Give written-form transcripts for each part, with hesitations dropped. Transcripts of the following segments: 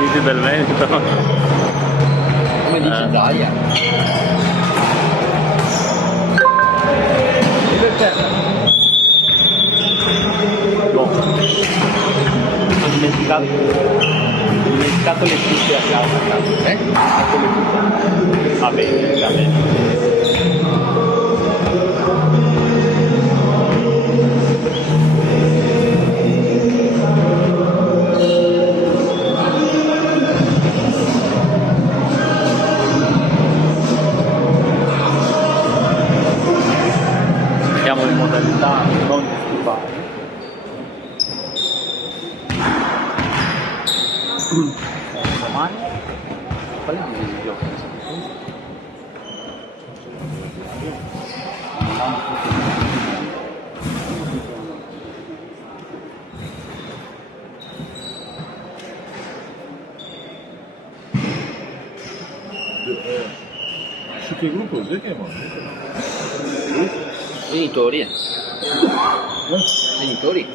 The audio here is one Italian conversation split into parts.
miti del Veneto. Come dice Italia? No. Ho dimenticato le cuffie a casa. Va bene, va bene. Siamo in modalità non disturbare. Domani qual è il video? Su che gruppo sei che Genitori. Genitori.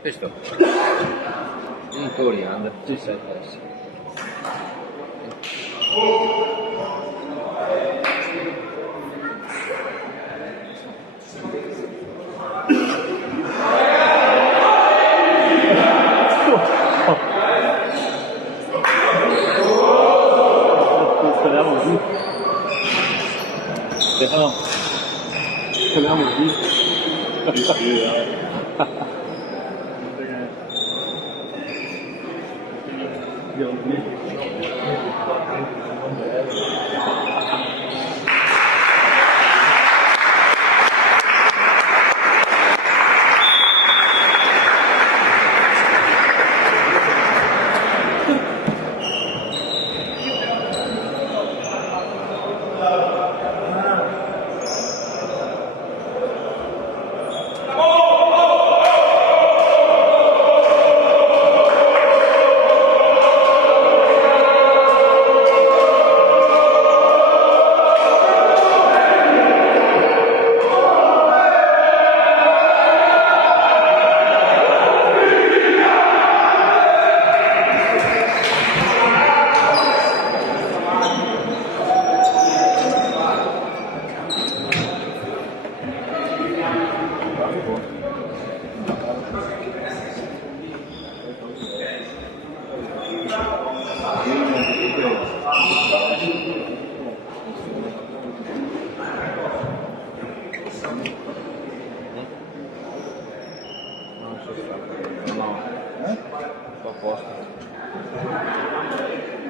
Questo. Genitori, under 17. Speriamo qui. Speriamo qui.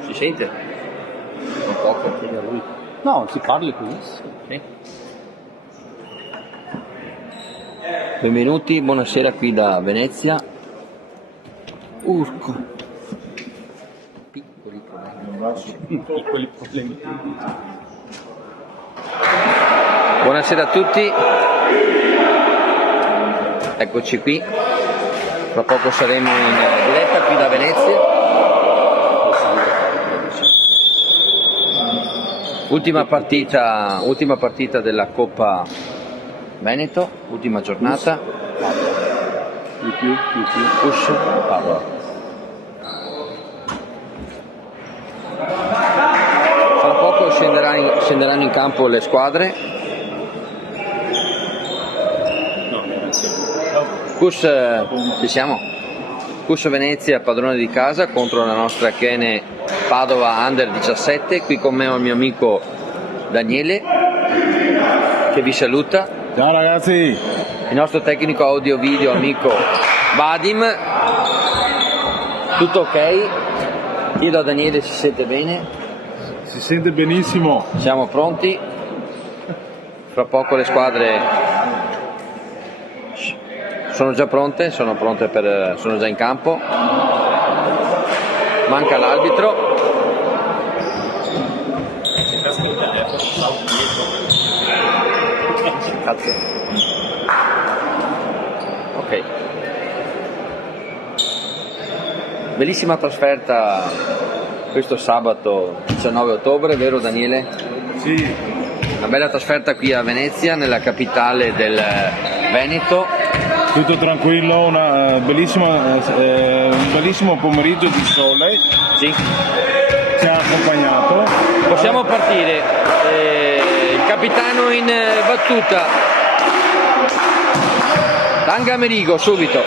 Si sente? Un poco, chiede a lui. No, si parli qui. Sì. Benvenuti, buonasera qui da Venezia. Urco. Piccoli problemi. Buonasera a tutti. Eccoci qui. Tra poco saremo in diretta qui da Venezia. Ultima partita della Coppa Veneto, ultima giornata. Push, Padova. Fra poco scenderanno in campo le squadre. Cus, ci siamo? Cus Venezia, padrone di casa, contro la nostra Chene Padova Under 17. Qui con me ho il mio amico Daniele che vi saluta. Ciao ragazzi! Il nostro tecnico audio video amico Vadim. Tutto ok? Chiedo a Daniele se si sente bene. Si sente benissimo. Siamo pronti? Fra poco le squadre sono già pronte, sono già in campo. Manca l'arbitro. Ok. Bellissima trasferta questo sabato 19 ottobre, vero Daniele? Sì. Una bella trasferta qui a Venezia, nella capitale del Veneto. Tutto tranquillo, un bellissimo pomeriggio di sole Sì. ci ha accompagnato. Possiamo partire. Il capitano in battuta. Tanga Merigo subito.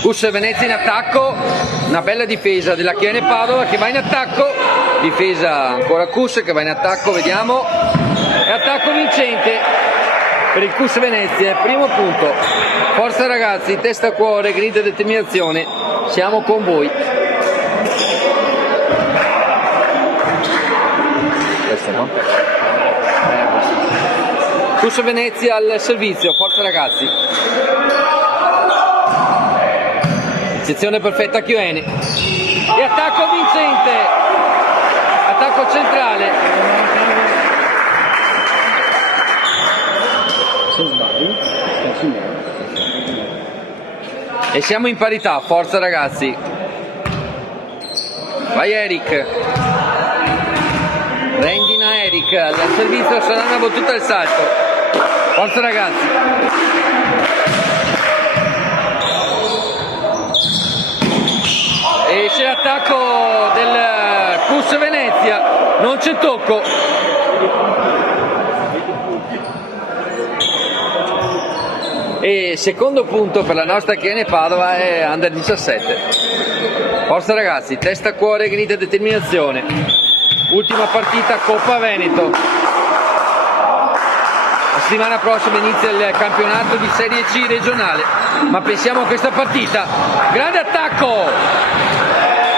Cus Venezia in attacco. Una bella difesa della Chiene Padova che va in attacco. Difesa ancora Cus che va in attacco, vediamo. E attacco vincente per il Cus Venezia. Primo punto. Forza ragazzi, testa cuore, grinta e determinazione. Siamo con voi. Cus Venezia al servizio, forza ragazzi. Sezione perfetta QN. E attacco vincente. Attacco centrale. E siamo in parità, forza ragazzi. Vai Eric. Rendina Eric al servizio, sarà una battuta al salto. Forza ragazzi. E c'è l'attacco del Cus Venezia, non c'è tocco. E secondo punto per la nostra Chiene Padova è Under 17. Forza ragazzi, testa cuore, grinta e determinazione. Ultima partita Coppa Veneto. La settimana prossima inizia il campionato di Serie C regionale, ma pensiamo a questa partita. Grande attacco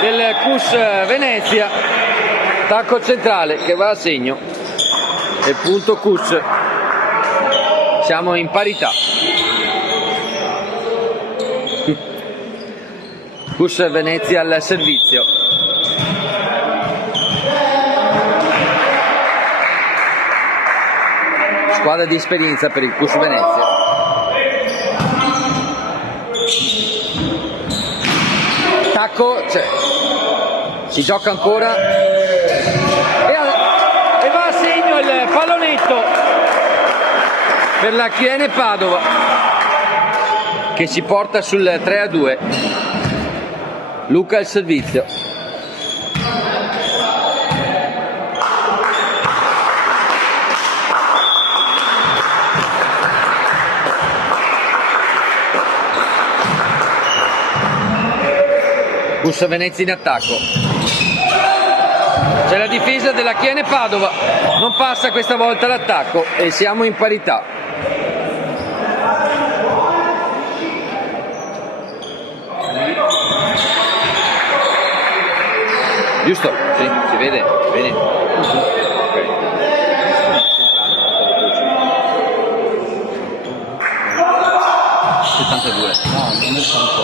del Cus Venezia, attacco centrale che va a segno e punto Cus. Siamo in parità. Cus Venezia al servizio. Squadra di esperienza per il Cus Venezia. Attacco, cioè, si gioca ancora e va a segno il pallonetto per la Chiene Padova che si porta sul 3-2. Luca al servizio. Cus Venezia in attacco. C'è la difesa della Chiene Padova, non passa questa volta l'attacco e siamo in parità. Giusto? Sì, si vede? Bene. Okay. 72. No, non è tanto.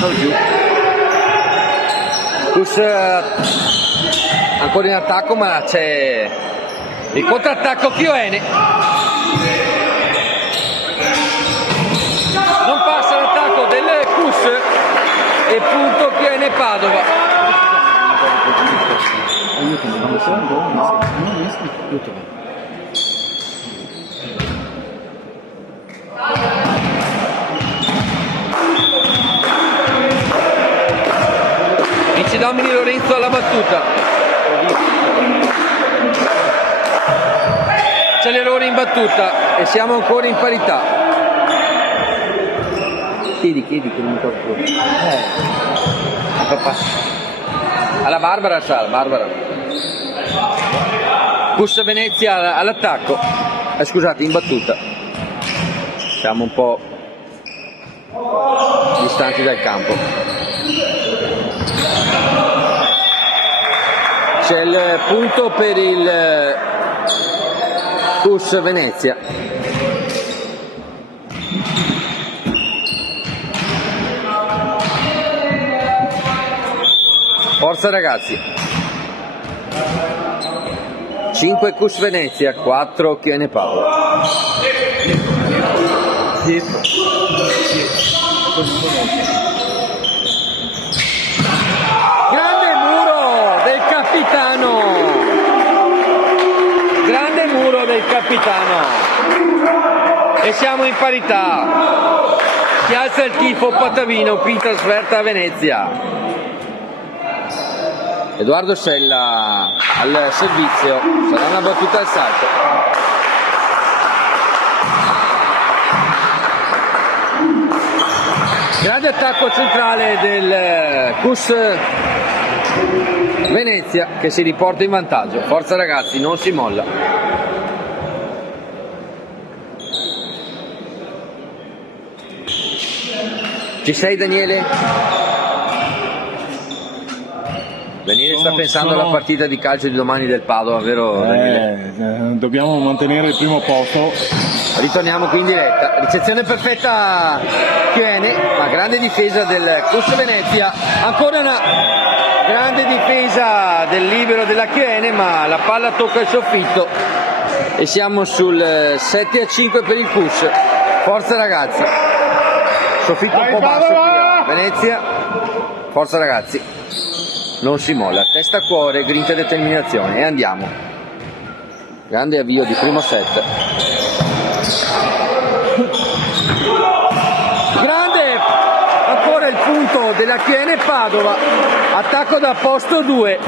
No, giù. Cus ancora in attacco, ma c'è il contrattacco QN. Non passa l'attacco del Cus e punto QN Padova. Vince Domini Lorenzo alla battuta. C'è l'errore in battuta e siamo ancora in parità. Chiedi che non mi tocco. Papà. Alla Barbara c'ha, la Barbara. Cus Venezia all'attacco. Scusate, in battuta. Siamo un po' distanti dal campo. C'è il punto per il Cus Venezia. Forza ragazzi. 5 Cus Venezia, 4 Chiene Padova. Grande muro del capitano. Grande muro del capitano. e siamo in parità. Si alza il tifo Patavino, qui in trasferta a Venezia. Edoardo Sella al servizio, sarà una battuta al salto. Grande attacco centrale del CUS Venezia che si riporta in vantaggio. Forza ragazzi, non si molla. Ci sei Daniele? Daniele sta pensando alla partita di calcio di domani del Padova, vero Daniele? Dobbiamo mantenere il primo posto. Ritorniamo qui in diretta, ricezione perfetta Chiene, ma grande difesa del CUS Venezia, ancora una grande difesa del libero della Chiene, ma la palla tocca il soffitto e siamo sul 7-5 per il CUS. Forza ragazzi, soffitto un po' basso qui a Venezia, forza ragazzi, non si molla, testa a cuore, grinta e determinazione e andiamo. Grande avvio di primo set. Grande ancora il punto della Chiene Padova, attacco da posto 2.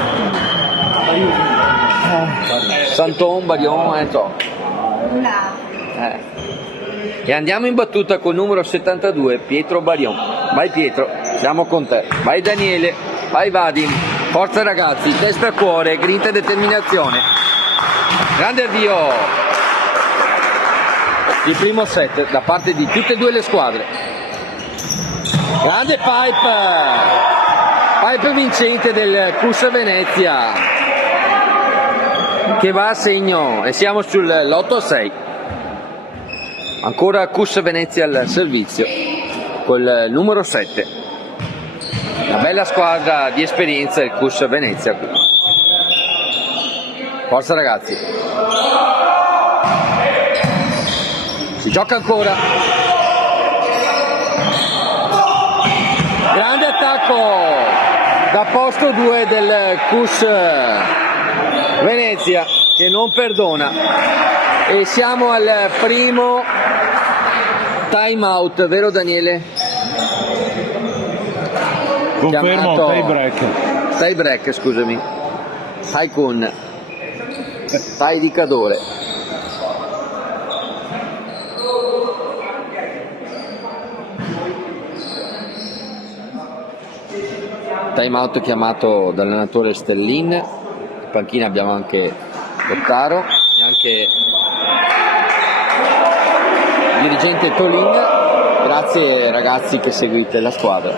Santon, Badion e andiamo in battuta col numero 72 Pietro Badion. Vai Pietro, siamo con te, vai Daniele, vai Vadim, forza ragazzi, testa a cuore, grinta e determinazione. Grande avvio il primo set da parte di tutte e due le squadre. Grande pipe vincente del CUS Venezia che va a segno e siamo sull'8-6. Ancora CUS Venezia al servizio col numero 7. Una bella squadra di esperienza il CUS Venezia qui. Forza ragazzi, si gioca ancora. Grande attacco da posto 2 del CUS Venezia che non perdona e siamo al primo time out, vero Daniele? Confermo, tie break, scusami. Taikun, tie di Cadore. Time out chiamato dall'allenatore Stellin, in panchina abbiamo anche Ottaro e anche il dirigente Tolin. Grazie ragazzi che seguite la squadra,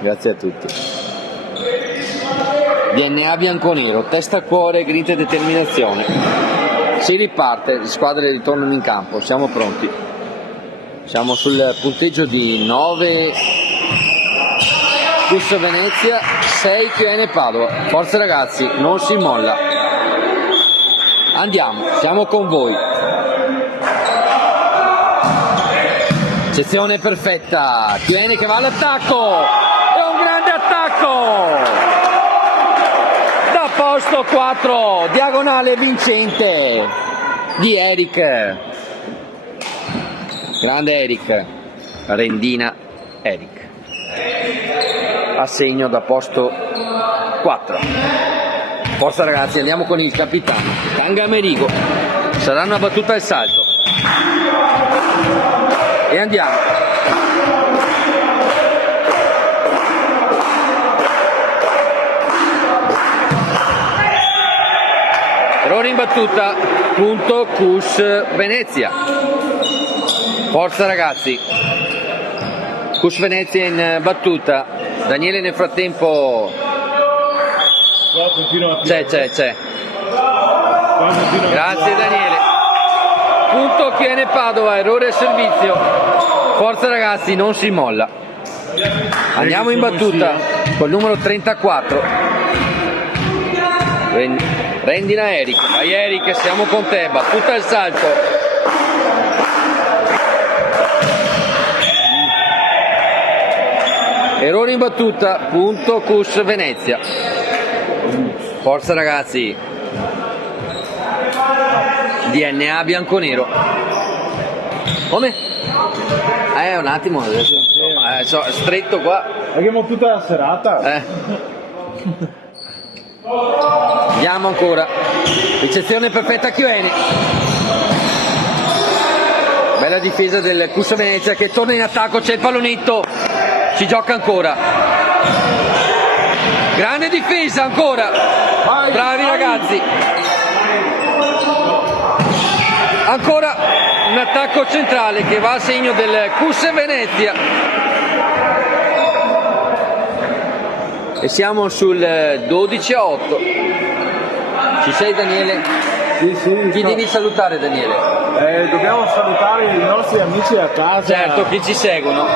grazie a tutti. DNA bianconero, testa a cuore, grinta e determinazione. Si riparte, le squadre ritornano in campo, siamo pronti. Siamo sul punteggio di 9 CUS Venezia, 6 Chiene Padova. Forza ragazzi, non si molla. Andiamo, siamo con voi. Sezione perfetta, Chiene che va all'attacco. È un grande attacco. Da posto 4, diagonale vincente di Eric. Grande Eric, rendina Eric. A segno da posto 4. Forza ragazzi, andiamo con il capitano Cangamerigo, sarà una battuta al salto e andiamo. Errore in battuta, punto CUS Venezia. Forza ragazzi, CUS Venezia in battuta. Daniele nel frattempo c'è. Grazie Daniele. Punto Chiene Padova, errore al servizio. Forza ragazzi, non si molla. Andiamo in battuta col numero 34. Rendina Eric, vai Eric, siamo con te, battuta al salto. Errore in battuta, punto CUS Venezia. Forza ragazzi. DNA bianconero. Come? Un attimo adesso. Stretto qua. Abbiamo tutta la serata. Andiamo ancora. Ricezione perfetta Chiueni. Bella difesa del Cus Venezia che torna in attacco, c'è il pallonetto. Si gioca ancora. Grande difesa ancora. Bravi ragazzi. Ancora un attacco centrale che va a segno del Cus Venezia. E siamo sul 12-8. Ci sei Daniele? Sì. Chi devi salutare Daniele? Dobbiamo salutare i nostri amici a casa. Certo, che ci seguono.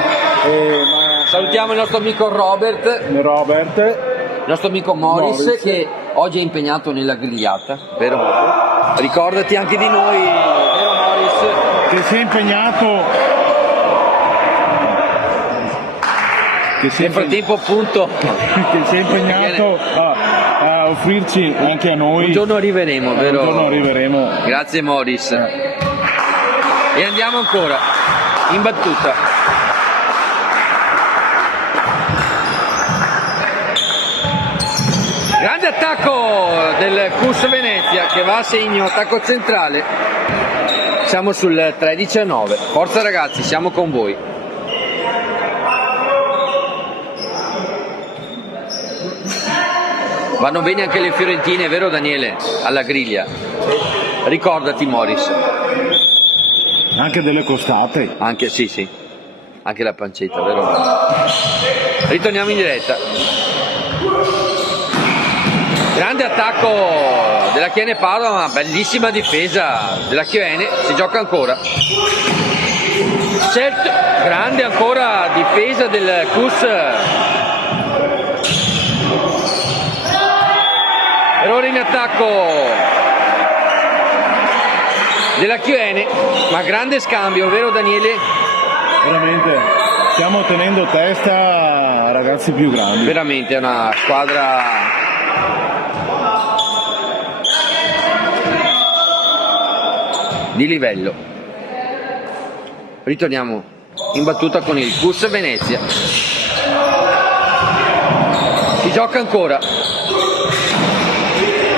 Salutiamo il nostro amico Robert, il nostro amico Morris che oggi è impegnato nella grigliata, vero? Ricordati anche di noi, vero Morris? Che si è impegnato. Nel frattempo appunto che si è impegnato a offrirci anche a noi. Un giorno arriveremo, vero? Un giorno arriveremo. Grazie Morris. E andiamo ancora in battuta. Grande attacco del Cus Venezia che va a segno, attacco centrale. Siamo sul 13-9. Forza ragazzi, siamo con voi. Vanno bene anche le fiorentine, vero Daniele? Alla griglia. Ricordati Morris. Anche delle costate. Anche sì. Anche la pancetta, vero? Ritorniamo in diretta. Grande attacco della Chiene Padova, ma bellissima difesa della Chiene. Si gioca ancora. Certo, grande ancora difesa del Cus. Errore in attacco della Chiene, ma grande scambio, vero Daniele? Veramente, stiamo tenendo testa a ragazzi più grandi. Veramente è una squadra di livello. Ritorniamo in battuta con il Cus Venezia. Si gioca ancora.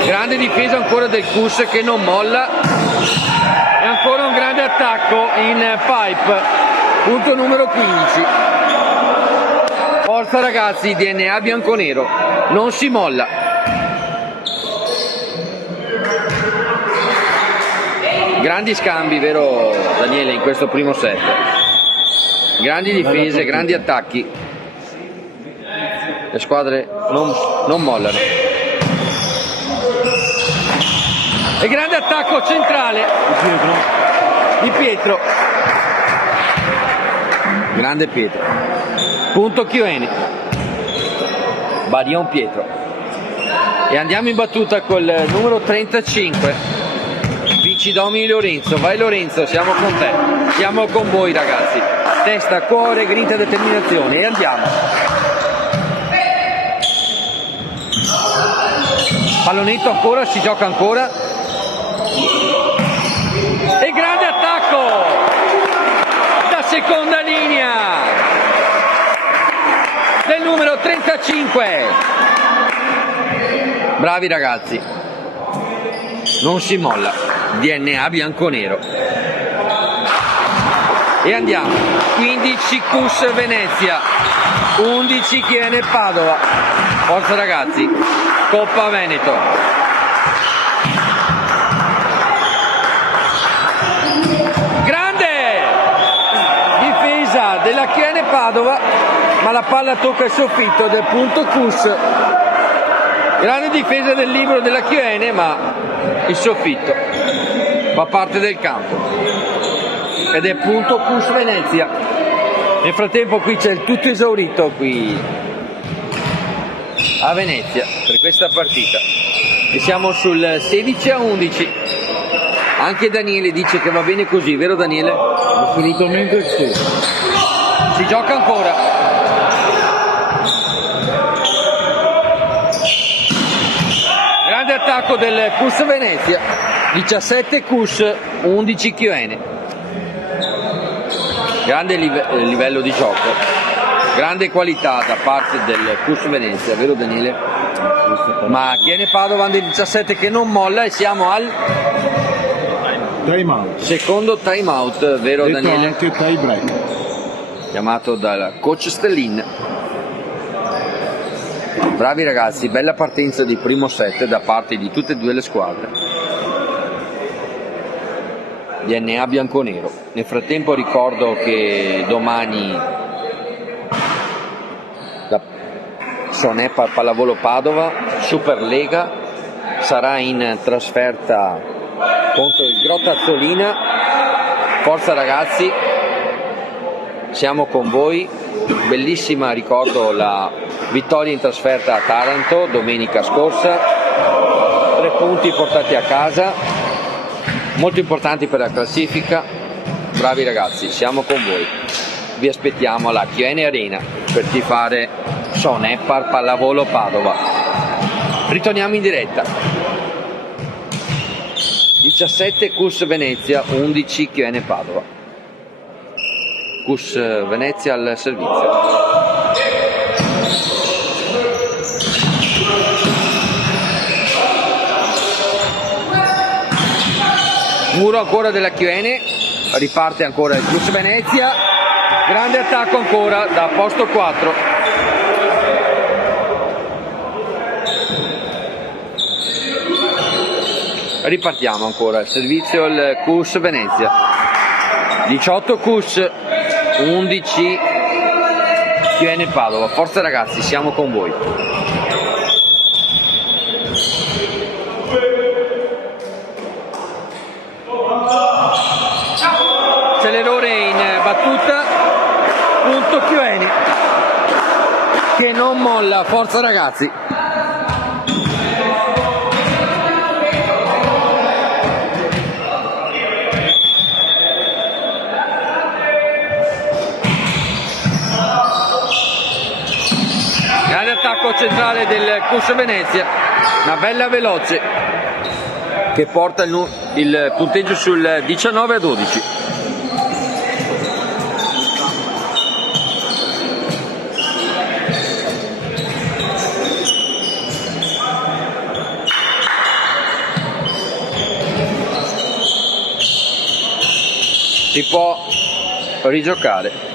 Grande difesa ancora del Cus che non molla. E ancora un grande attacco in pipe. Punto numero 15. Forza ragazzi, DNA bianconero. Non si molla. Grandi scambi, vero Daniele, in questo primo set. Grandi difese, grandi attacchi. Le squadre non mollano. E grande attacco centrale di Pietro. Grande Pietro. Punto Chiueni. Badion Pietro. E andiamo in battuta col numero 35. Vici Domini Lorenzo. Vai Lorenzo, siamo con te. Siamo con voi ragazzi. Testa, cuore, grinta, determinazione. E andiamo. Pallonetto ancora, si gioca ancora. E grande attacco da seconda linea del numero 35. Bravi ragazzi, non si molla. DNA bianconero. E andiamo. 15 Cus Venezia, 11 Chiene Padova. Forza ragazzi, Coppa Veneto. Della Chiene Padova, ma la palla tocca il soffitto del punto Cus. Grande difesa del libero della Chiene, ma il soffitto fa parte del campo ed è punto Cus Venezia. Nel frattempo qui c'è il tutto esaurito qui a Venezia per questa partita e siamo sul 16-11. Anche Daniele dice che va bene così, vero Daniele? Assolutamente sì. Si gioca ancora. Grande attacco del Cus Venezia. 17 Cus, 11 Chiene. grande livello di gioco, grande qualità da parte del Cus Venezia, vero Daniele? Ma Chiene Padova Under 17 che non molla e siamo al Time out. secondo time out, vero Detto Daniele? anche tie break. Chiamato dal coach Stellin. Bravi ragazzi, bella partenza di primo set da parte di tutte e due le squadre. DNA bianconero. Nel frattempo ricordo che domani la Sonepar Pallavolo Padova Superlega sarà in trasferta contro il Grottazzolina. Forza ragazzi, siamo con voi. Bellissima, ricordo la vittoria in trasferta a Taranto domenica scorsa, 3 punti portati a casa, molto importanti per la classifica. Bravi ragazzi, siamo con voi, vi aspettiamo alla Chiene Arena per tifare Sonepar Pallavolo Padova. Ritorniamo in diretta. 17 Cus Venezia, 11 Chiene Padova. Cus Venezia al servizio. Muro ancora della Chiene, riparte ancora il Cus Venezia, grande attacco ancora da posto 4. Ripartiamo ancora il servizio il Cus Venezia. 18 Cus, 11 Chiene Padova. Forza ragazzi, siamo con voi. C'è l'errore in battuta, punto Chiene che non molla. Forza ragazzi. Grande attacco centrale del Cus Venezia, una bella veloce che porta il punteggio sul 19-12. Si può rigiocare.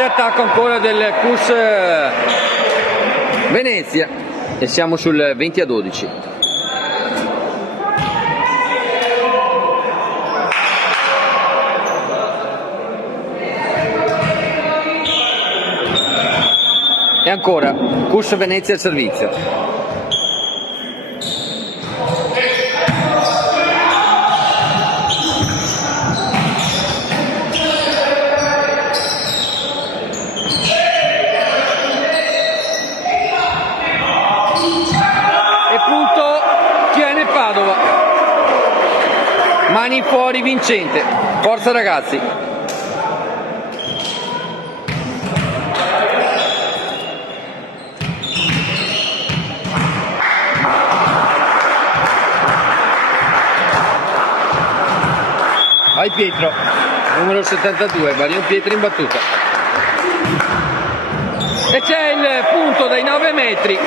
Attacco ancora del Cus Venezia e siamo sul 20-12. E ancora Cus Venezia al servizio. Mani fuori vincente, forza ragazzi. Vai Pietro, numero 72, Marion Pietro in battuta. E c'è il punto dai 9 metri.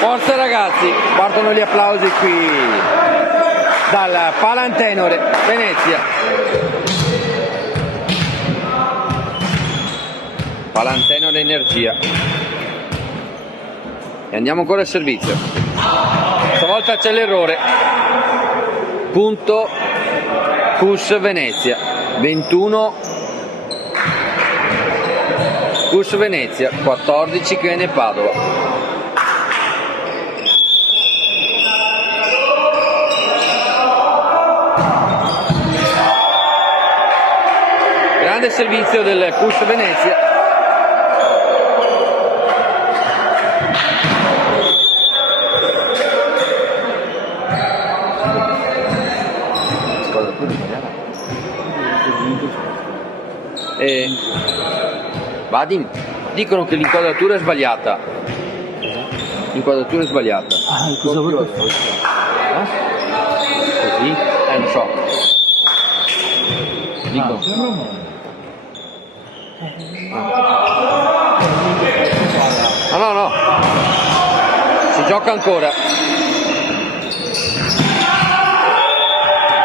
Forza ragazzi, partono gli applausi qui dal Palantenore Venezia. Palantenore Energia. E andiamo ancora al servizio. Stavolta c'è l'errore. Punto Cus Venezia. 21 Cus Venezia, 14 Chiene Padova. Grande servizio del Cus Venezia. Scuola pure italiana. Vadim, dicono che l'inquadratura è sbagliata. L'inquadratura è sbagliata. Cosa vuoi? Così? Non so. Dicono. No. Si gioca ancora.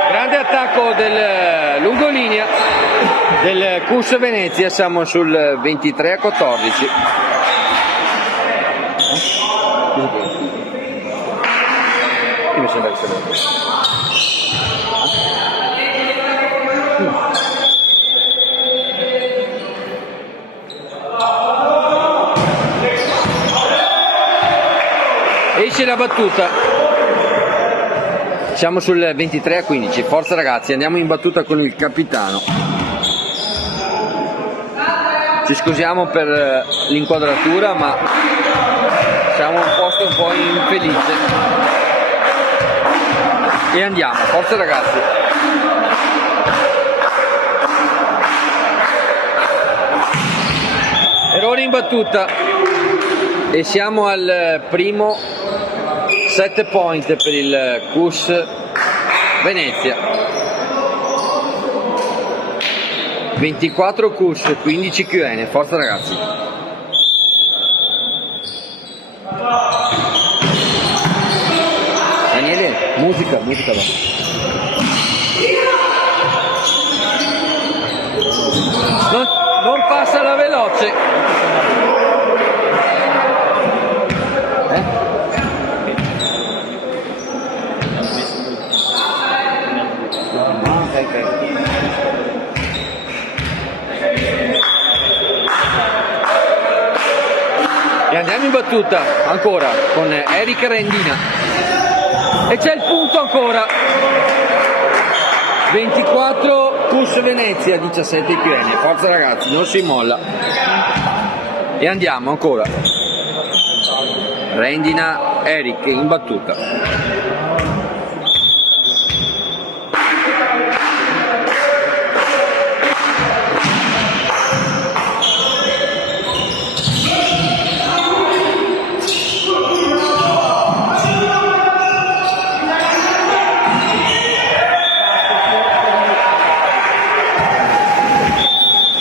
Grande attacco del lungolinea del Cus Venezia, siamo sul 23-14. Mi sembra che sia esce la battuta. Siamo sul 23-15. Forza ragazzi, andiamo in battuta con il capitano. Ci scusiamo per l'inquadratura, ma siamo un posto un po' infelice. E andiamo, forza ragazzi. Errore in battuta. E siamo al primo 7 point per il Cus Venezia. 24 Cus, 15 QN, forza ragazzi. Daniele, musica va. Non passa la veloce. E andiamo in battuta ancora con Eric Rendina e c'è il punto ancora. 24 Cus Venezia, 17 IPN, forza ragazzi, non si molla. E andiamo ancora. Rendina, Eric in battuta.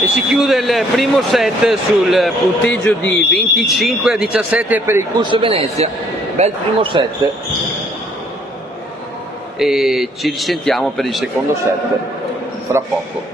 Si chiude il primo set sul punteggio di 25-17 per il Cus Venezia. Bel primo set e ci risentiamo per il secondo set fra poco.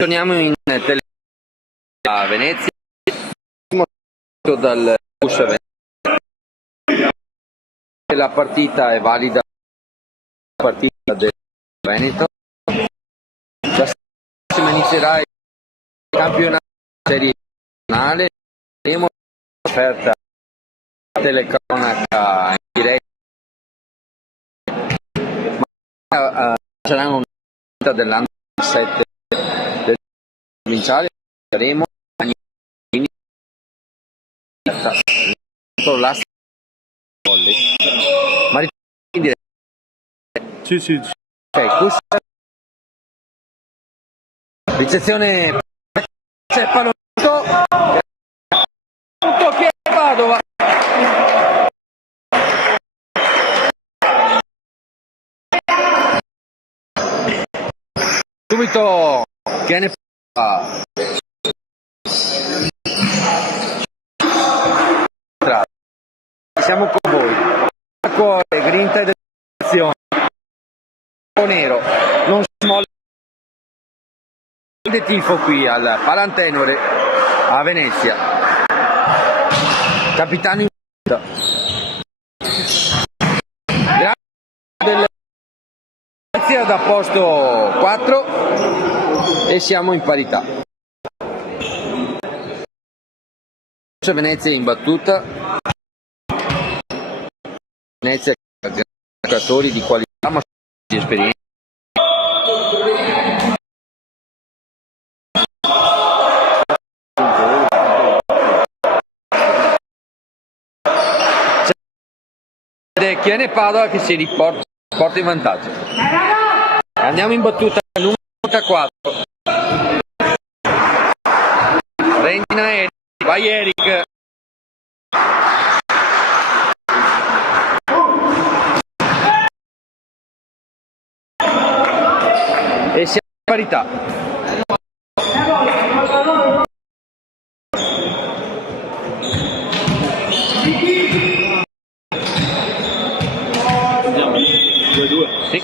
Torniamo in tele a Venezia, dal Cus Venezia. La partita è valida, la partita del Veneto. La prossima inizierà il campionato serie nazionale, avremo offerta telecronaca in diretta, ma sarà una partita dell'anno 17 del provinciale, saremo la ma in diretta. Sì. Ok, ricezione c'è Palotto che è Padova. Subito che ne fa. Siamo con voi. Cuore, grinta ed educazione. Nero, non si molla il tifo qui al Palantenore a Venezia. Capitano in Venezia da posto 4 e siamo in parità. Venezia in battuta. Venezia giocatori di qualità ma di esperienza. Chiene Padova che si porta in vantaggio. Andiamo in battuta numero 4. Regina Eric, vai Eric. E siamo in parità. Sì.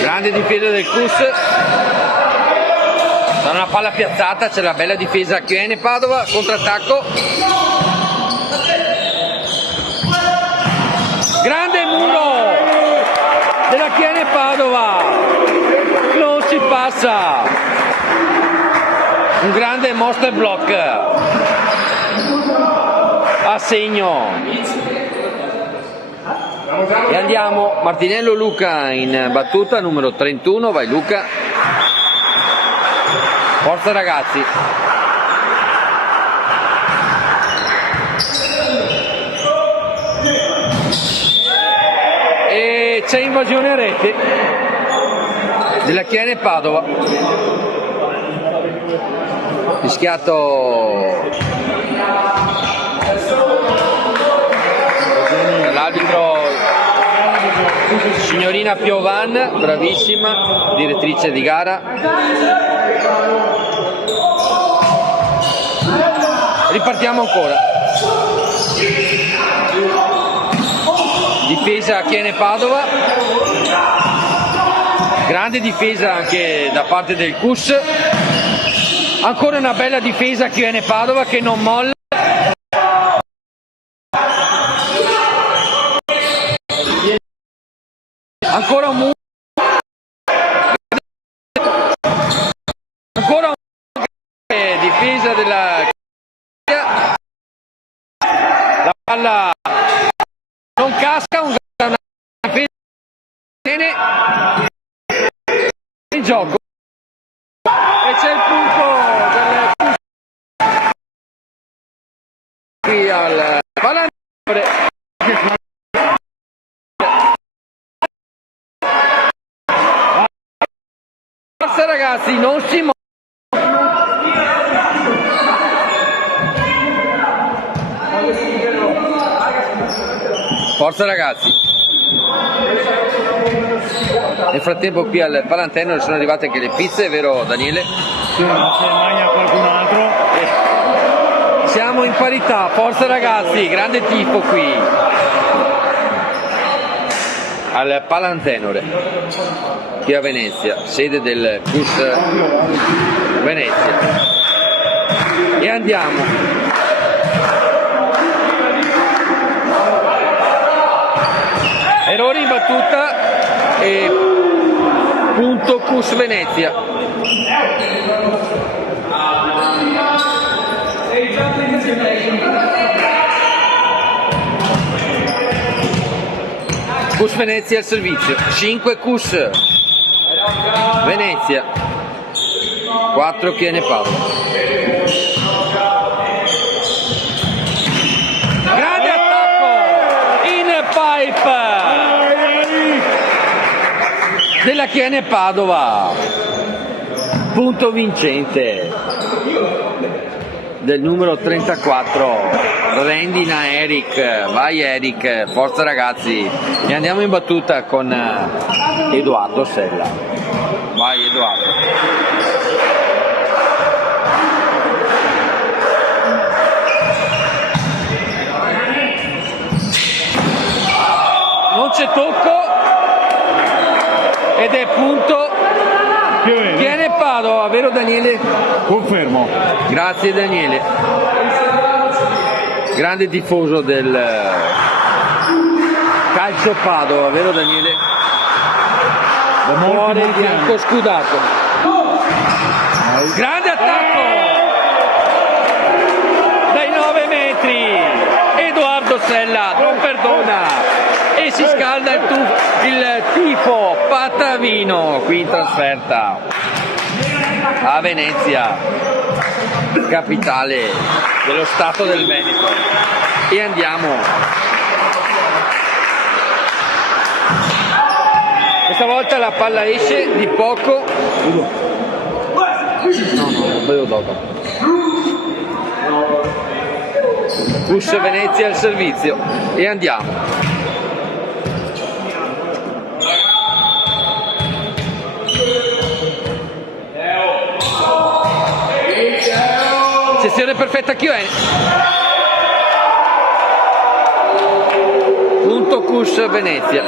Grande difesa del Cus. Da una palla piazzata c'è la bella difesa a Chiene Padova, contrattacco. Grande muro della Chiene Padova. Non si passa. Un grande monster block a segno. E andiamo, Martinello Luca in battuta numero 31, vai Luca. Forza ragazzi. E c'è invasione a rete della Chiene Padova. Fischiato dall'arbitro signorina Piovan, bravissima, direttrice di gara. Ripartiamo ancora. Difesa a Chiene Padova. Grande difesa anche da parte del Cus. Ancora una bella difesa a Chiene Padova che non molla. Ancora un muro. Ancora un difesa della la palla non casca, una bene in gioco e c'è il punto del al Palantenore. Forza ragazzi, non si muovono. Forza ragazzi. Nel frattempo qui al Palantenore sono arrivate anche le pizze, vero Daniele? Sì, se mangia qualcun altro. Siamo siamo in parità, forza ragazzi, grande tifo qui al Palantenore, qui a Venezia, sede del CUS Venezia. E andiamo. Errore in battuta e punto CUS Venezia. CUS Venezia al servizio, 5 CUS Venezia, 4 Chiene Padova. Grande attacco in pipe della Chiene Padova, punto vincente del numero 34, Rendina Eric. Vai Eric, forza ragazzi. E andiamo in battuta con Edoardo Sella. Vai Edoardo. Non c'è tocco ed è punto Chiene Padova, vero Daniele? Confermo. Grazie Daniele, grande tifoso del calcio Padova, vero Daniele? Cuore bianco scudato. Grande attacco dai 9 metri, Edoardo Sella non perdona e si scalda il tifo patavino qui in trasferta a Venezia, capitale dello Stato del Veneto. E andiamo. Questa volta la palla esce di poco. No, vedo dopo. CUS Venezia al servizio e andiamo. Sessione perfetta Chiene. Punto CUS Venezia.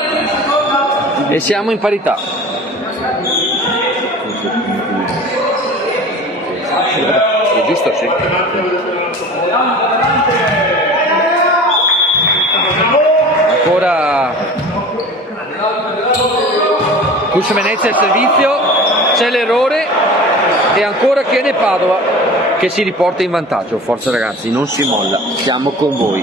E siamo in parità. È giusto, sì. Ancora CUS Venezia al servizio, c'è l'errore e ancora Chiene Padova che si riporta in vantaggio. Forza ragazzi, non si molla, siamo con voi.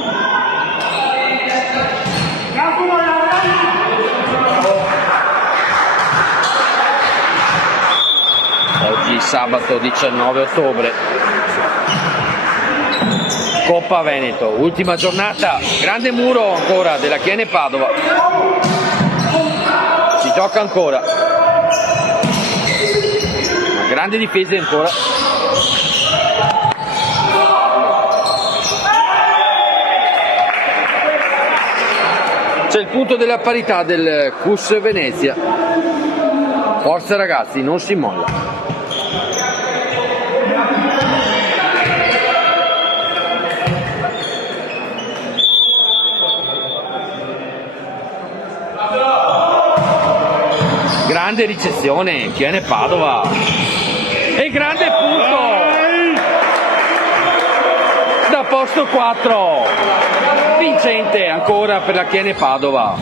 Oggi sabato 19 ottobre, Coppa Veneto, ultima giornata, grande muro ancora della Chiene Padova, si gioca ancora, grande difesa ancora. C'è il punto della parità del CUS Venezia. Forza ragazzi, non si molla. Grande ricezione, Chiene Padova. E grande punto da posto 4. Vincente ancora per la Chiene Padova.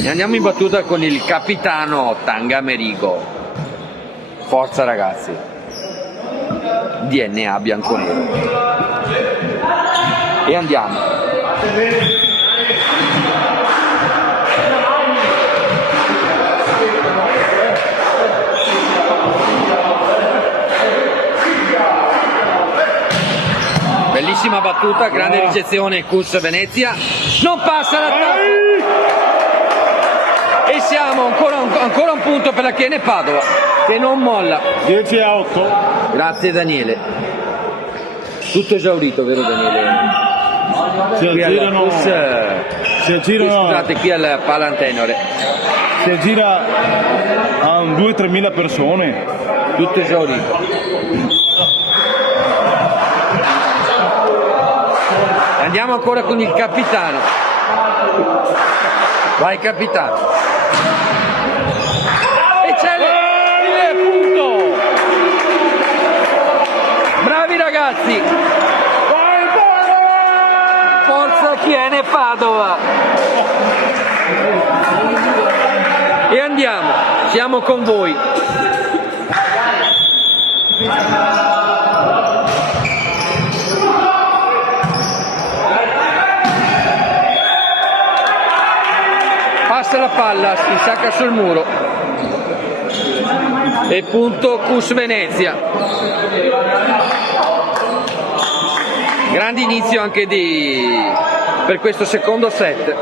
E andiamo in battuta con il capitano Tangamerigo. Forza ragazzi. DNA bianconero. E andiamo. Bellissima battuta, grande ricezione CUS Venezia, non passa l'attacco e siamo ancora un punto per la Chiene Padova che non molla. 10-8. Grazie Daniele. Tutto esaurito, vero Daniele? Si aggirano, scusate, qui al Palantenore. Si aggira a 2-3 mila persone. Tutto esaurito. Andiamo ancora con il capitano. Vai capitano. E c'è il punto. Bravi ragazzi. Forza Chiene Padova. E andiamo, siamo con voi. Passa la palla, si sacca sul muro. E punto Cus Venezia. Grande inizio anche per questo secondo set.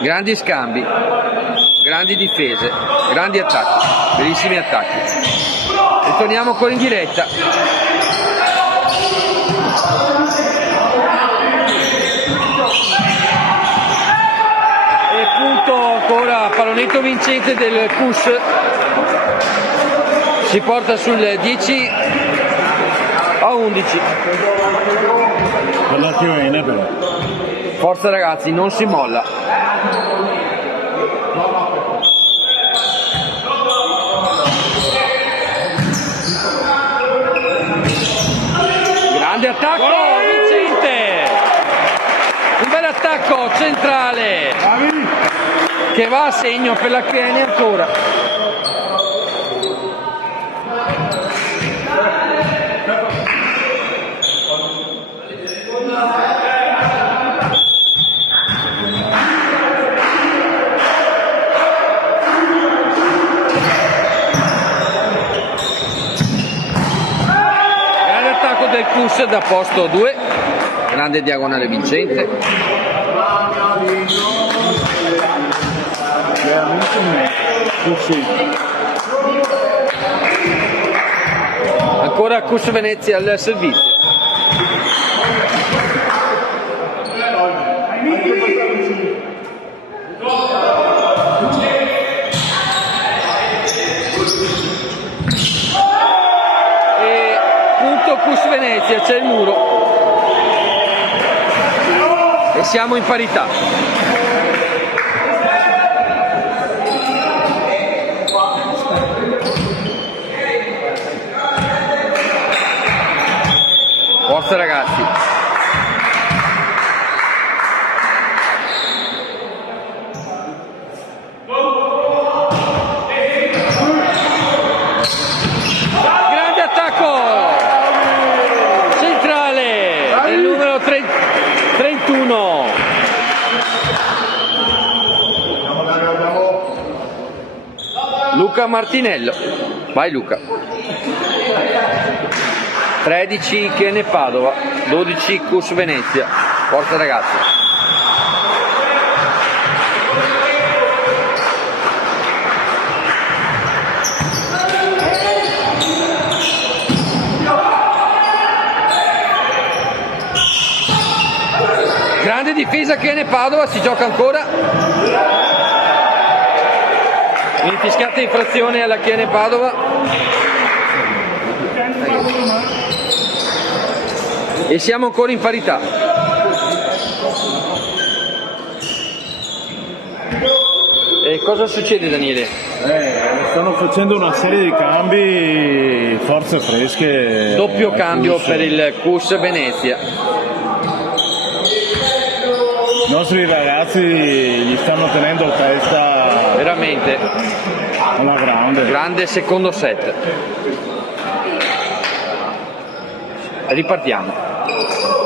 Grandi scambi, grandi difese, grandi attacchi, bellissimi attacchi. Ritorniamo ancora in diretta. E punto ancora pallonetto vincente del Cus. Si porta sul 10-11. Per la Chiene però. Forza ragazzi, non si molla. Grande attacco, vincente! Un bel attacco centrale che va a segno per la Chiene ancora. Del Cus da posto 2, grande diagonale vincente. Ancora Cus Venezia al servizio. Cus Venezia, c'è il muro e siamo in parità. Forza ragazzi. Grande attacco! Il numero 31. Luca Martinello. Vai Luca. 13 Chiene Padova, 12 Cus Venezia. Forza ragazzi. Grande difesa Chiene Padova, si gioca ancora. Fischiata infrazione alla Chiene Padova. E siamo ancora in parità. E cosa succede Daniele? Stanno facendo una serie di cambi, forze fresche. Doppio cambio per il Cus Venezia. I nostri ragazzi gli stanno tenendo testa veramente alla grande. Grande secondo set. Ripartiamo.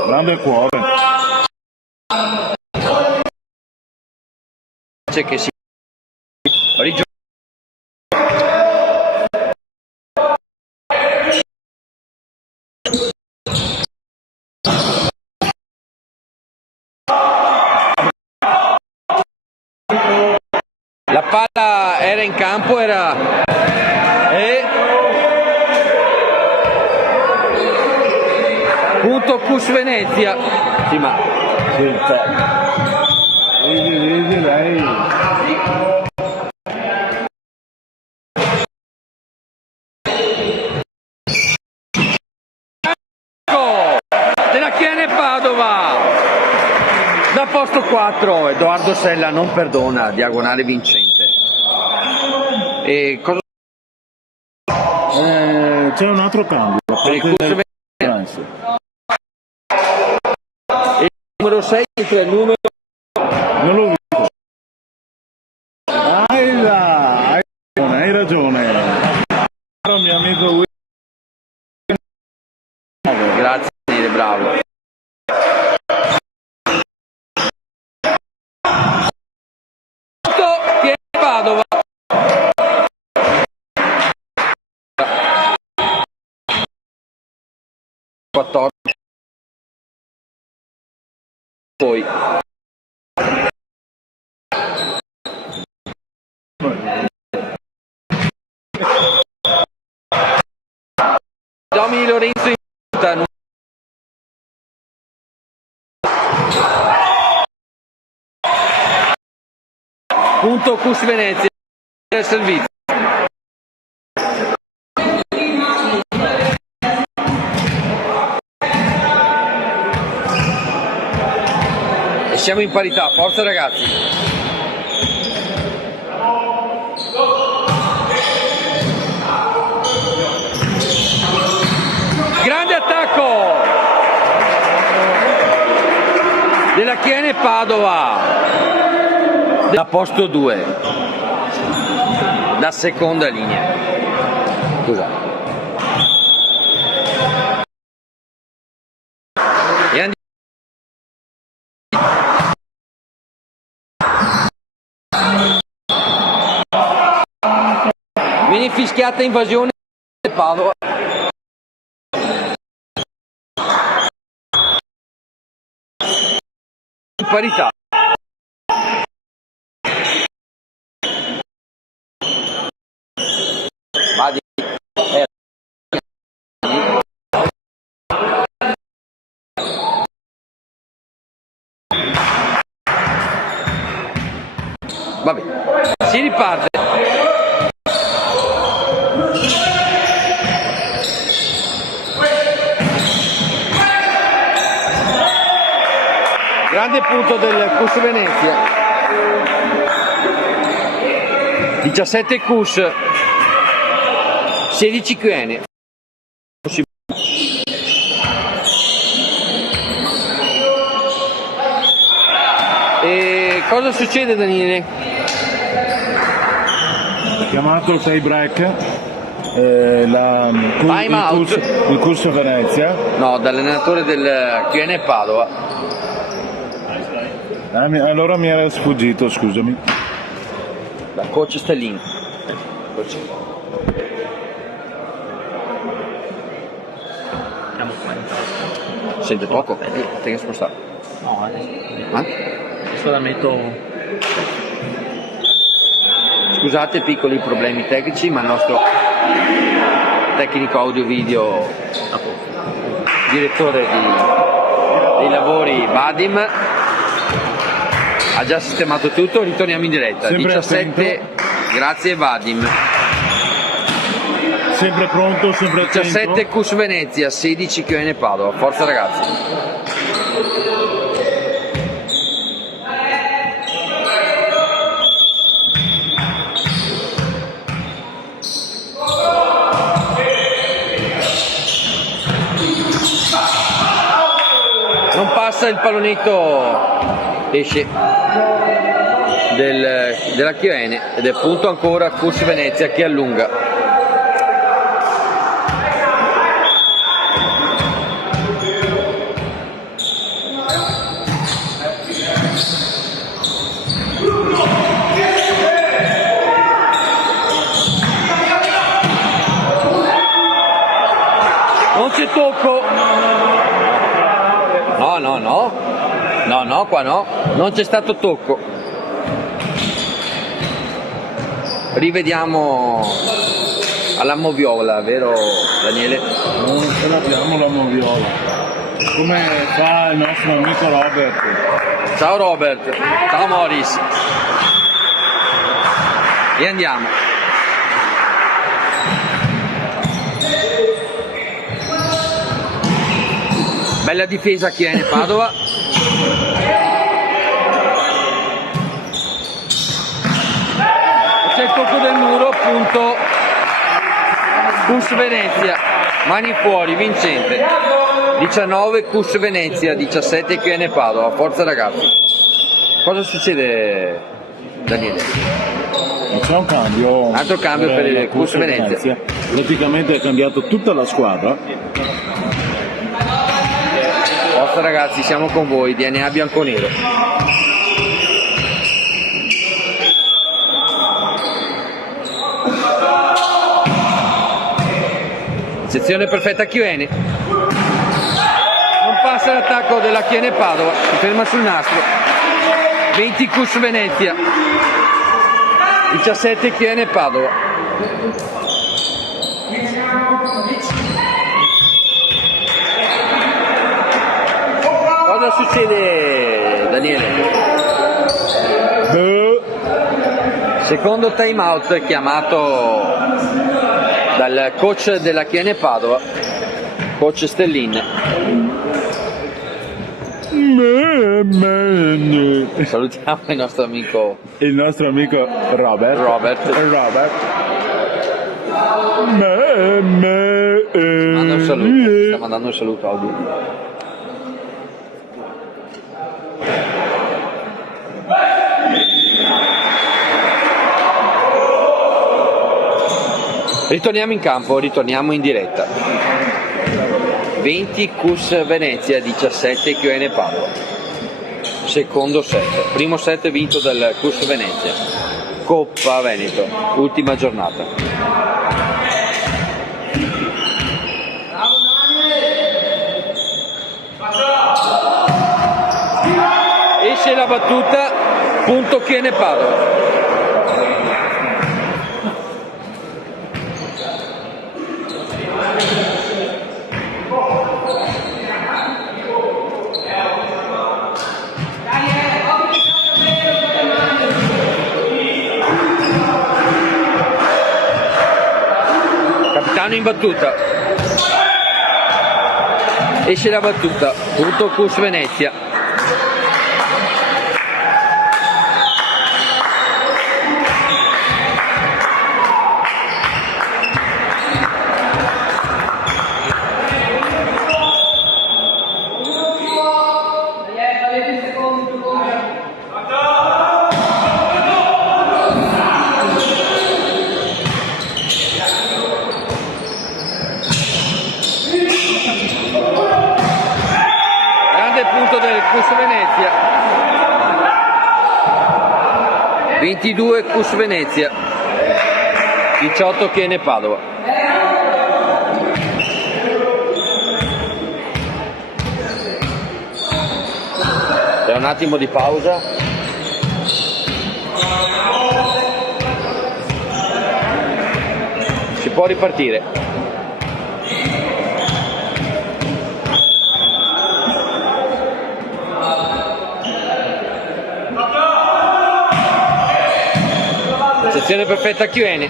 Grande cuore. C'è che si la palla era in campo, punto Cus Venezia. Sì, ma Vedi lei. della Chiene Padova. Da posto 4 Edoardo Sella non perdona, diagonale vincente. E cosa c'è un altro cambio. per il corso Il numero 6 entra il numero non l'ho visto. Hai ragione. Mio amico Will. grazie Daniele, bravo. Che è Padova. Poi Domini Lorenzo in punta, punto Cus Venezia del servizio. E siamo in parità, forza ragazzi. Grande attacco della Chiene Padova da posto 2, da seconda linea. Scusate. E andiamo. Viene fischiata invasione Padova. Parità. Vadi. Vabbè, si riparte. Grande punto del Cus Venezia. 17 Cus, 16 Chiene. E cosa succede, Daniele? Chiamato il tie break, Time out. Il Cus Venezia. No, dall'allenatore del Chiene Padova. Allora mi era sfuggito, scusami. La coach Stellini. Siamo qua in testa. Sente poco? Te che spostare. No, adesso la metto. Scusate piccoli problemi tecnici, ma il nostro tecnico audio video, direttore dei lavori Vadim, ha già sistemato tutto. Ritorniamo in diretta. Sempre 17, attento. grazie Vadim. Sempre pronto, sempre attento. 17 Cus Venezia, 16 Chiene Padova. Forza ragazzi. Non passa il pallonetto, esce della Chiene ed è punto ancora Cus Venezia che allunga. Non c'è tocco. No, qua no, non c'è stato tocco. Rivediamo alla moviola, vero Daniele? Non ce l'abbiamo la moviola. Come fa il nostro amico Robert. Ciao Robert, ciao Morris. E andiamo. Bella difesa Chiene Padova. Cus Venezia, mani fuori, vincente. 19 Cus Venezia, 17 QN Padova. Forza ragazzi. Cosa succede, Daniele? C'è un cambio. Altro cambio per il Cus Venezia. Praticamente è cambiato tutta la squadra. Forza ragazzi, siamo con voi, DNA bianconero. Sezione perfetta QN. Non passa l'attacco della QN Padova, si ferma sul nastro. 20 Cus Venezia, 17 QN Padova. Cosa succede, Daniele? Secondo time out chiamato dal coach della QN Padova, coach Stellin. Salutiamo il nostro amico Robert. Manda un saluto, sta mandando un saluto audio. Ritorniamo in campo, ritorniamo in diretta. 20 Cus Venezia, 17 QN Padova. Secondo set. Primo set vinto dal Cus Venezia. Coppa Veneto, ultima giornata. Esce la battuta, punto QN Padova. Capitano in battuta. Esce la battuta, punto Cus Venezia. Punto del Cus Venezia. 22 Cus Venezia, 18 QN Padova. C'è un attimo di pausa. Si può ripartire. Sezione perfetta QN.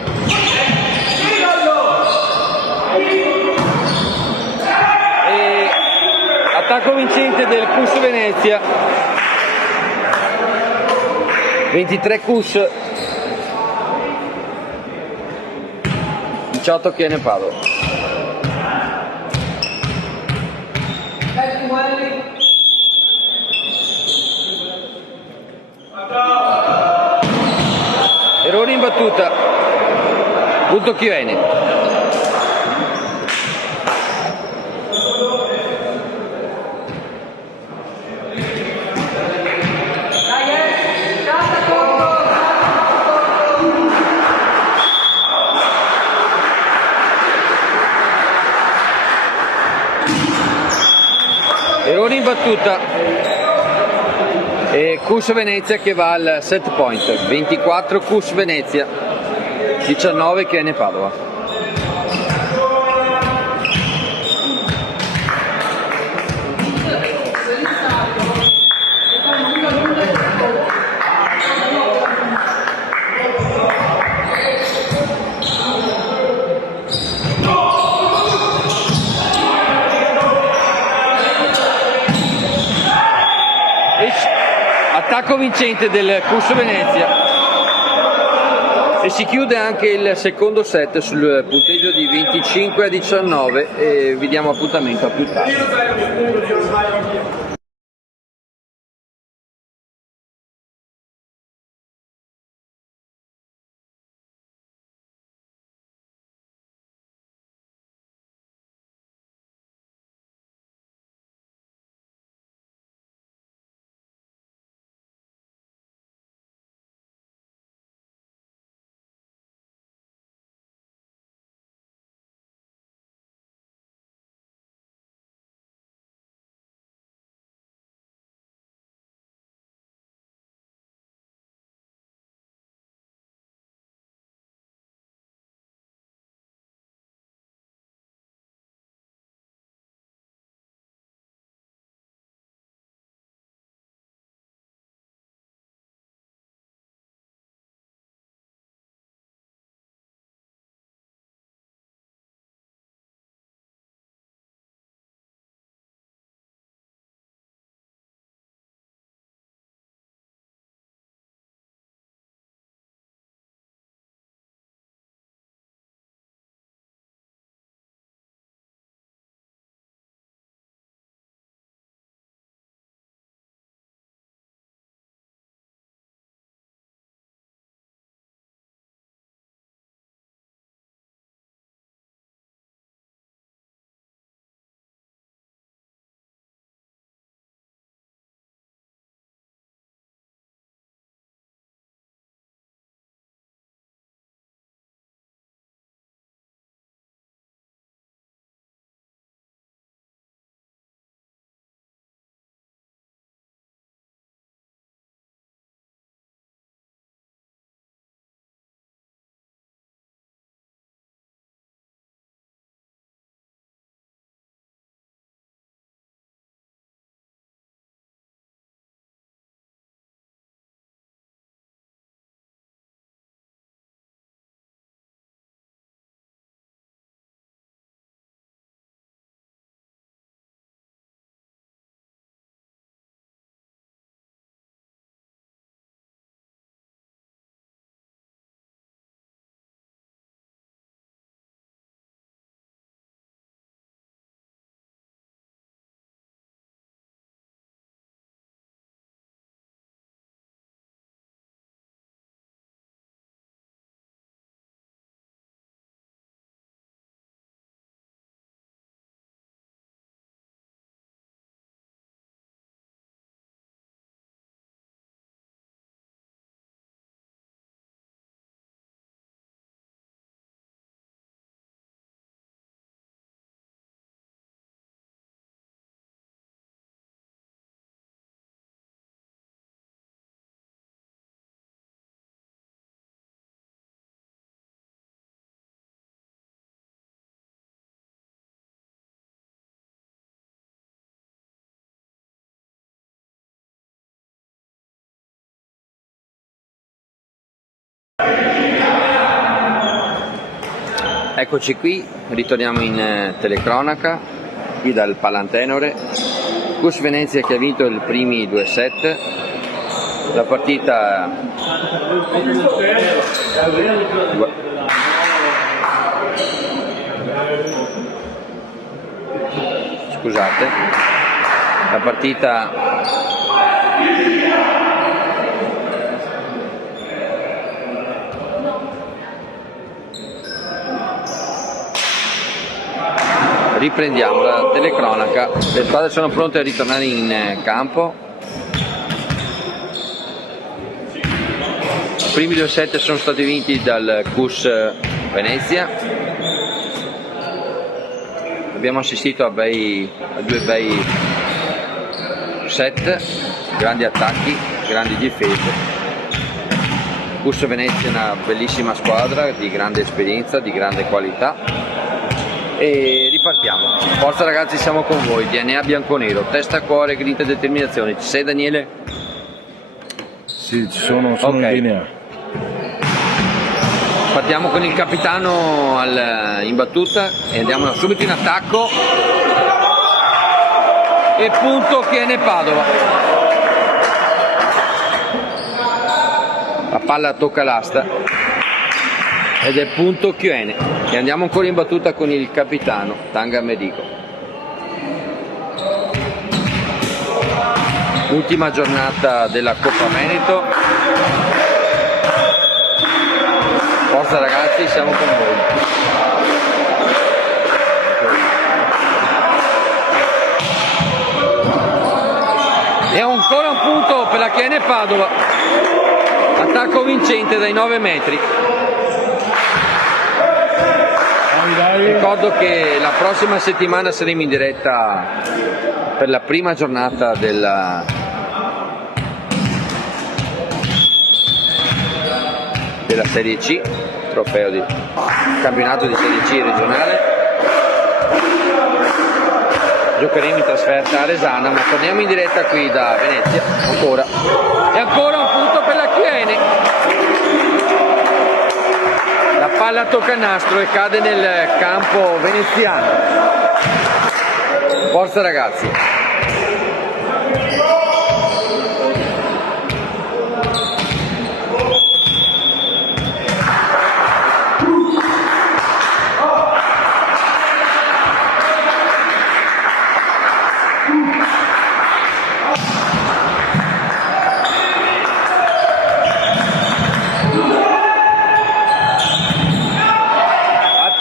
E attacco vincente del Cus Venezia. 23 Cus, 18 QN Padova. Errore in battuta, punto QN. Errore in battuta. E Cus Venezia che va al set point. 24 Cus Venezia, 19 QN Padova. Attacco vincente del Cus Venezia. E si chiude anche il secondo set sul punteggio di 25-19 e vi diamo appuntamento a più tardi. Eccoci qui, ritorniamo in telecronaca, qui dal Palantenore. Cus Venezia che ha vinto i primi 2 set. La partita scusate, la partita riprendiamo la telecronaca, le squadre sono pronte a ritornare in campo. I primi 2 set sono stati vinti dal Cus Venezia. Abbiamo assistito a 2 bei set, grandi attacchi, grandi difese. Cus Venezia è una bellissima squadra di grande esperienza, di grande qualità. E ripartiamo. Forza ragazzi, siamo con voi. DNA bianconero, testa, cuore, grinta e determinazione. Ci sei Daniele? Sì, sono okay. In linea. Partiamo con il capitano in battuta e andiamo subito in attacco. E punto Chiene Padova. La palla tocca l'asta. ed è punto Chiene, e andiamo ancora in battuta con il capitano Tanga Medico. Ultima giornata della Coppa Veneto. Forza ragazzi, siamo con voi. E ancora un punto per la Chiene Padova, attacco vincente dai 9 metri. Ricordo che la prossima settimana saremo in diretta per la prima giornata della Serie C, trofeo di campionato di Serie C regionale. Giocheremo in trasferta a Resana, ma torniamo in diretta qui da Venezia ancora. E ancora un punto per la Chiene. La palla tocca il nastro e cade nel campo veneziano. Forza ragazzi.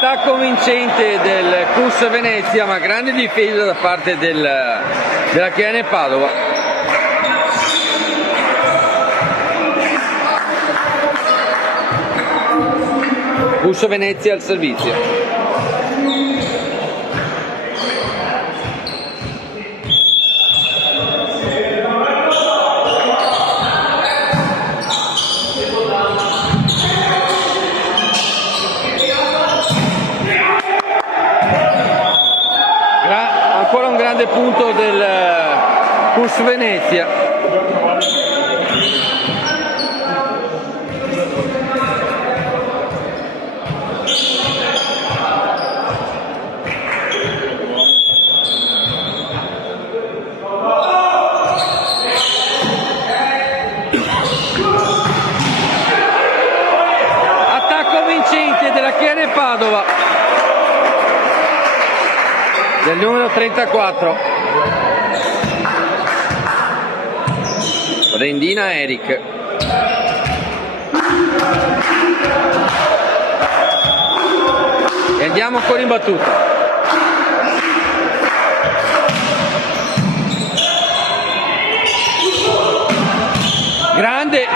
Attacco vincente del CUS Venezia, ma grande difesa da parte della Chiene Padova. CUS Venezia al servizio. Ancora un grande punto del CUS Venezia. Attacco vincente della Chiene Padova, del numero 34, Rendina Eric. E andiamo ancora in battuta. Grande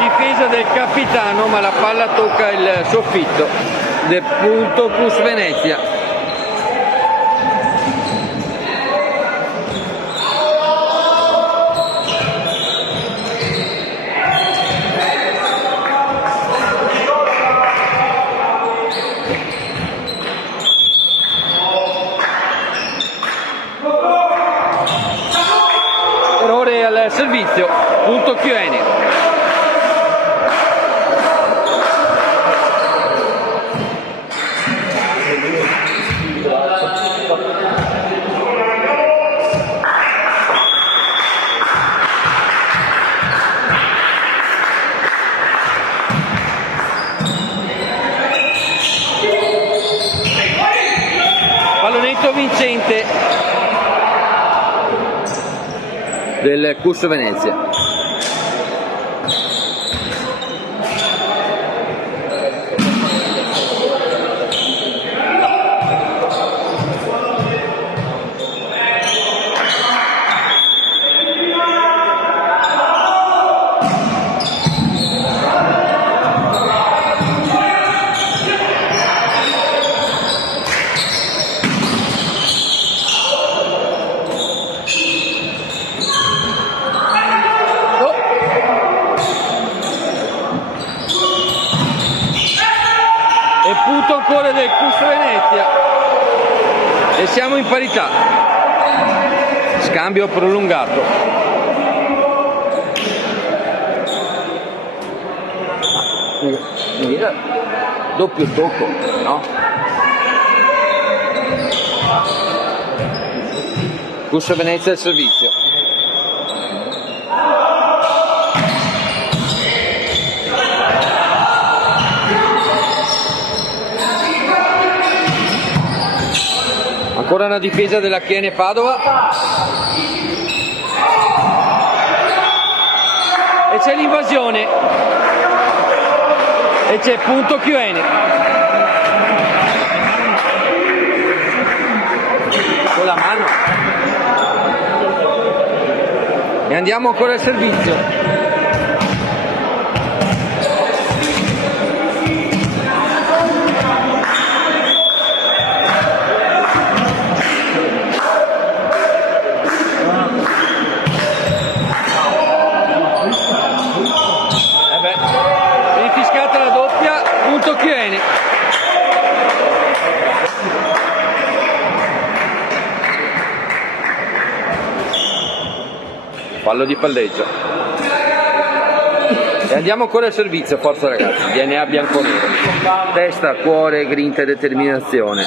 difesa del capitano, ma la palla tocca il soffitto del punto CUS Venezia. Errore al servizio, punto Chiene. Pallonetto vincente del CUS Venezia. E punto ancora del CUS Venezia e siamo in parità. Scambio prolungato. Doppio tocco, no? CUS Venezia al servizio. Ancora una difesa della Chiene Padova. E c'è l'invasione. E c'è punto Chiene. Con la mano. E andiamo ancora al servizio. Fiscata la doppia, punto Chiene. Fallo di palleggio. E andiamo ancora al servizio, forza ragazzi, DNA bianconero. Testa, cuore, grinta e determinazione.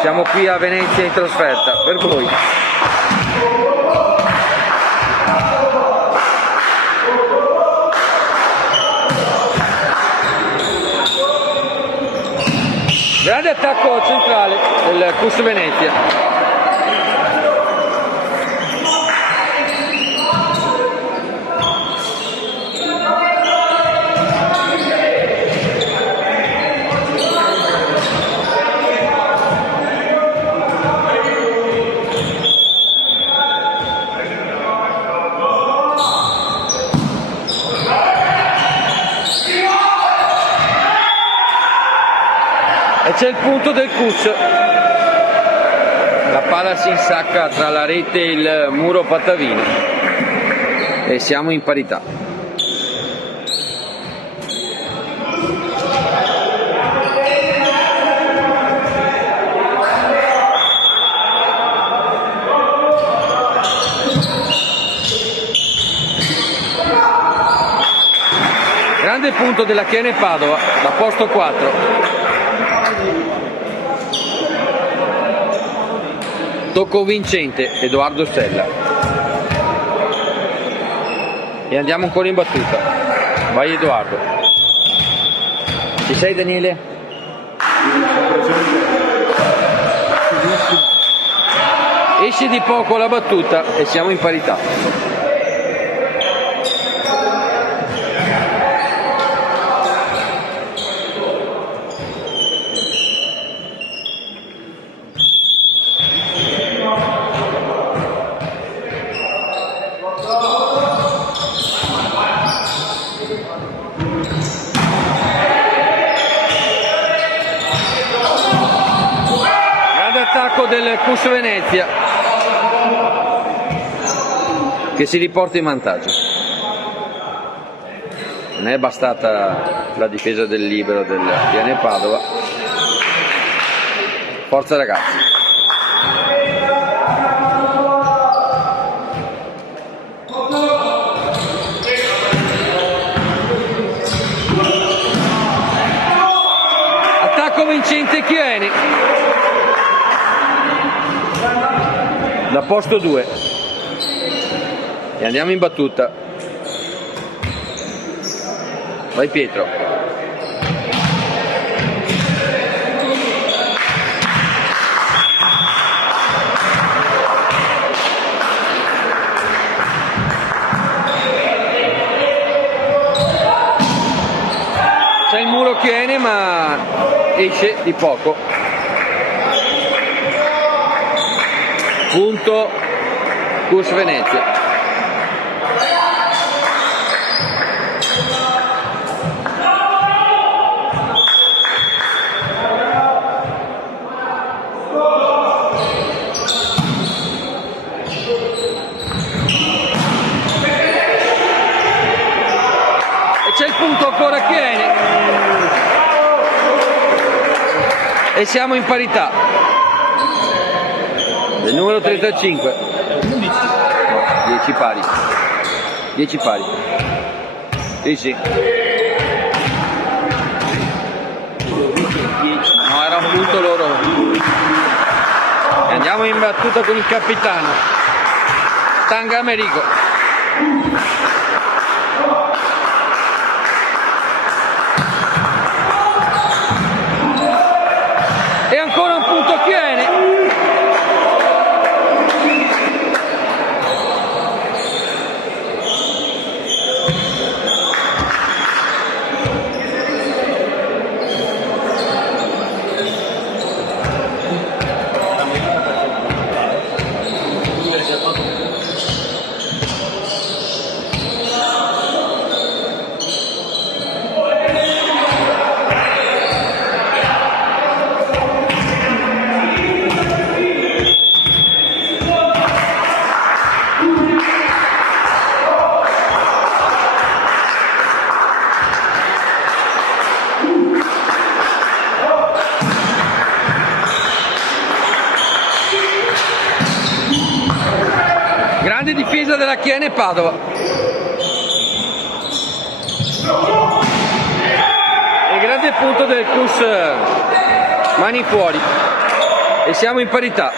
Siamo qui a Venezia in trasferta, per voi. Grande attacco centrale del CUS Venezia. E c'è il punto del CUS. La palla si insacca tra la rete e il muro patavino e siamo in parità. Grande punto della Chiene Padova, da posto 4. Tocco vincente, Edoardo Stella. E andiamo ancora in battuta. Vai Edoardo. Ci sei Daniele? Esce di poco la battuta e siamo in parità. Attacco del CUS Venezia che si riporta in vantaggio. Non è bastata la difesa del libero del Chiene Padova. Forza ragazzi. Attacco vincente Chiene. Da posto 2 e andiamo in battuta. Vai Pietro. C'è il muro Chiene ma esce di poco. Punto CUS Venezia. E c'è il punto ancora Chiene. E siamo in parità. Del numero 35. No, 10 pari. 10 pari. Sì. No, era un punto loro. E andiamo in battuta con il capitano Tanga Amerigo. E ancora un punto Chiene. la Chiene Padova. E grande punto del Cus Mani fuori e siamo in parità.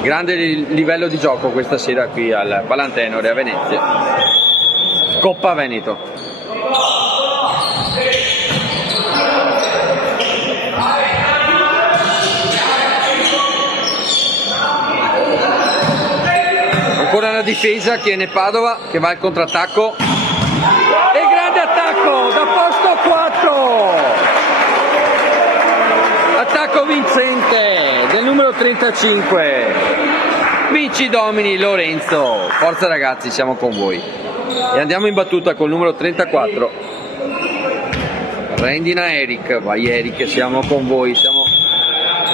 Grande livello di gioco questa sera qui al Palantenore a Venezia. Coppa Veneto. Ancora la difesa, Chiene Padova che va al contrattacco. E grande attacco da posto 4. Attacco vincente del numero 35. Vinci domini Lorenzo. Forza ragazzi, siamo con voi. E andiamo in battuta col numero 34. Rendina Eric. Vai Eric, siamo con voi. Siamo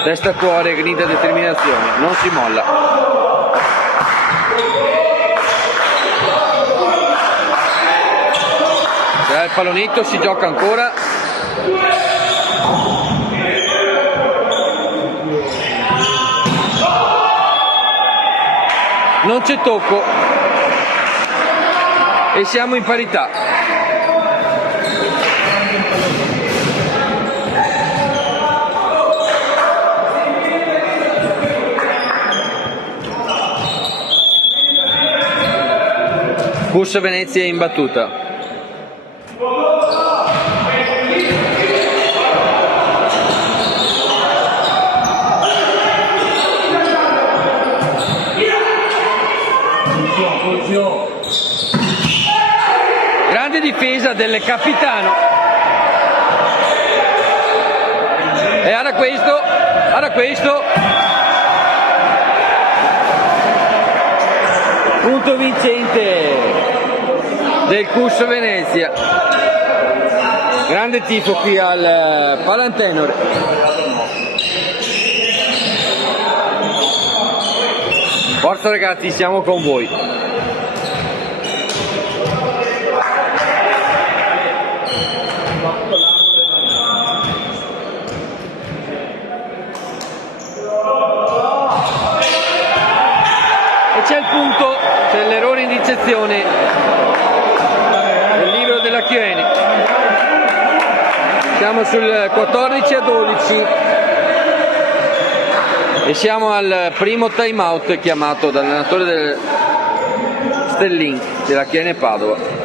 testa a cuore, grinta e determinazione. Non si molla. C'è il pallonetto, si gioca ancora. Non c'è tocco e siamo in parità. Cus Venezia in battuta. Grande difesa del capitano. E ora questo. Punto vincente del Cus Venezia. Grande tifo qui al Palantenore. Forza ragazzi, siamo con voi. C'è il punto, c'è l'errore in ricezione del libro della Chiene. Siamo sul 14-12 e siamo al primo time out chiamato dall'allenatore del Stellin della Chiene Padova.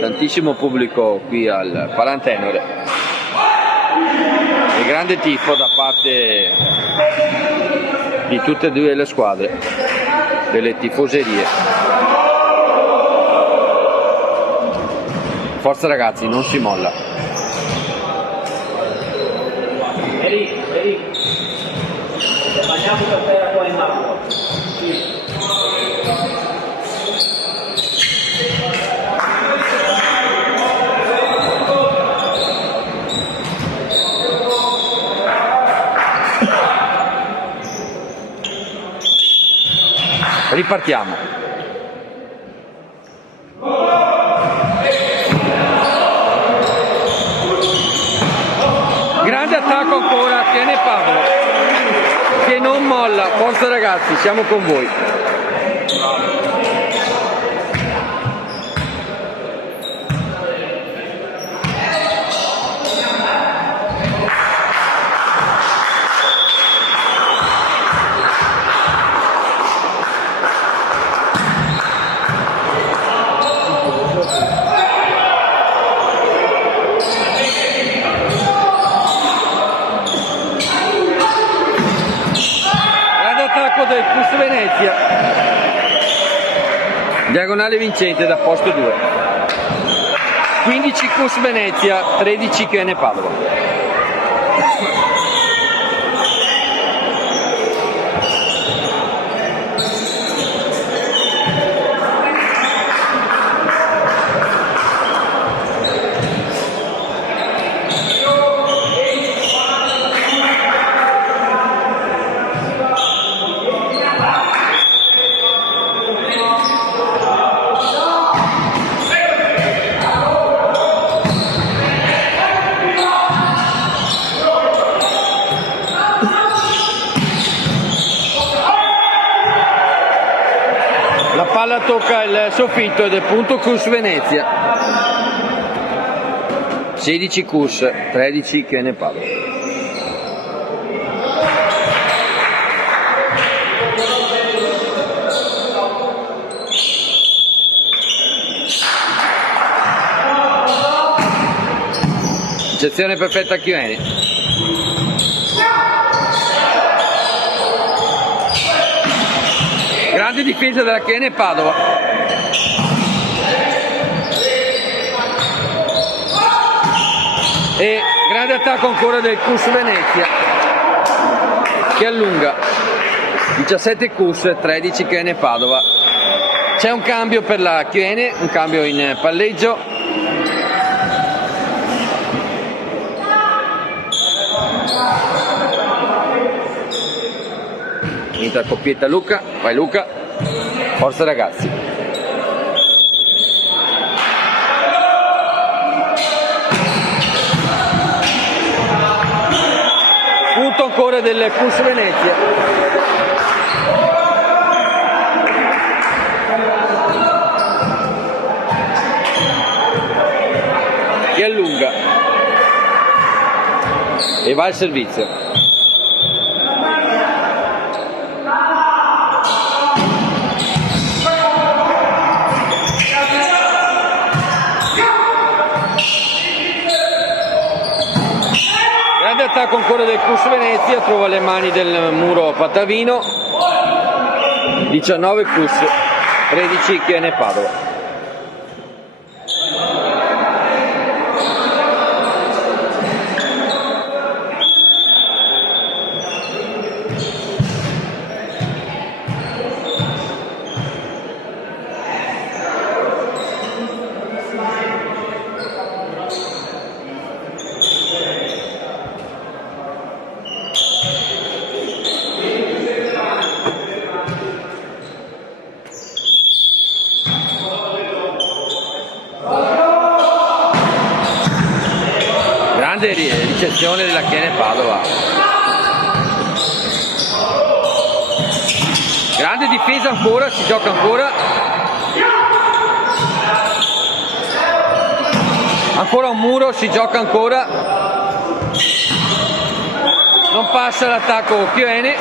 Tantissimo pubblico qui al Palantenore e grande tifo da parte di tutte e due le squadre, delle tifoserie. Forza ragazzi, non si molla. Mangiamo caffè qua in mano. Ripartiamo. Grande attacco ancora, Chiene Padova che non molla. Forza ragazzi, siamo con voi. Del Cus Venezia, diagonale vincente da posto 2. 15 Cus Venezia, 13 Chiene Padova. palla tocca il soffitto ed è punto Cus Venezia. 16 Cus, 13 Chene Padova. Ricezione perfetta Chiene. Grande difesa della Chene Padova. E grande attacco ancora del Cus Venezia che allunga. 17 Cus, 13 Chene Padova. C'è un cambio per la Chiene, un cambio in palleggio. Inizia la coppietta Luca, vai Luca, forza ragazzi. Punto ancora del Cus Venezia. Che allunga e va al servizio. Attacco ancora del Cus Venezia, trova le mani del muro Patavino. 19 Cus, 13 Chene Padova. Ricezione della Chene Padova. Grande difesa ancora, si gioca ancora. Ancora un muro, si gioca ancora. Non passa l'attacco Chiene.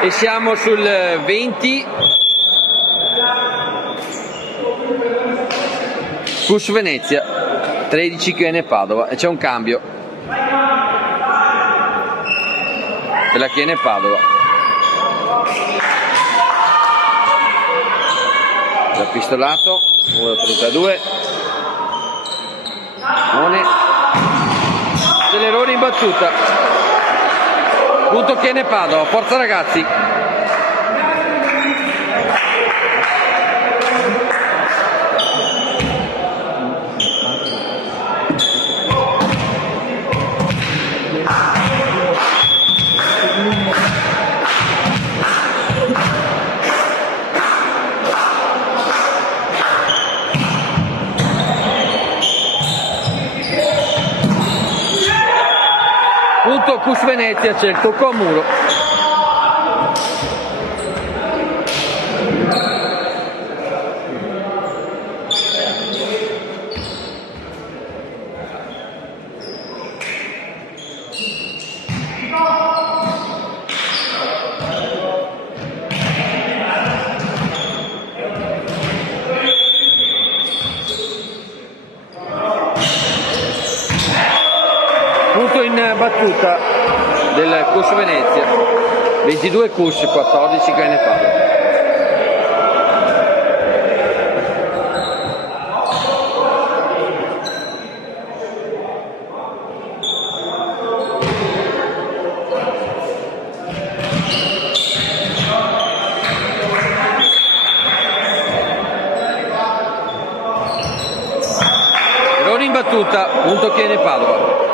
E siamo sul 20. Cus Venezia. 13 Chene Padova e c'è un cambio della Chene Padova. Dal pistolato numero 32 Celerone in battuta. Punto Chene Padova, forza ragazzi. Punto Cus Venezia, c'è il tocco a muro. Punto in battuta del Cus Venezia, 22 Cus, 14 Chene Padova. Errore in battuta, punto Chene Padova.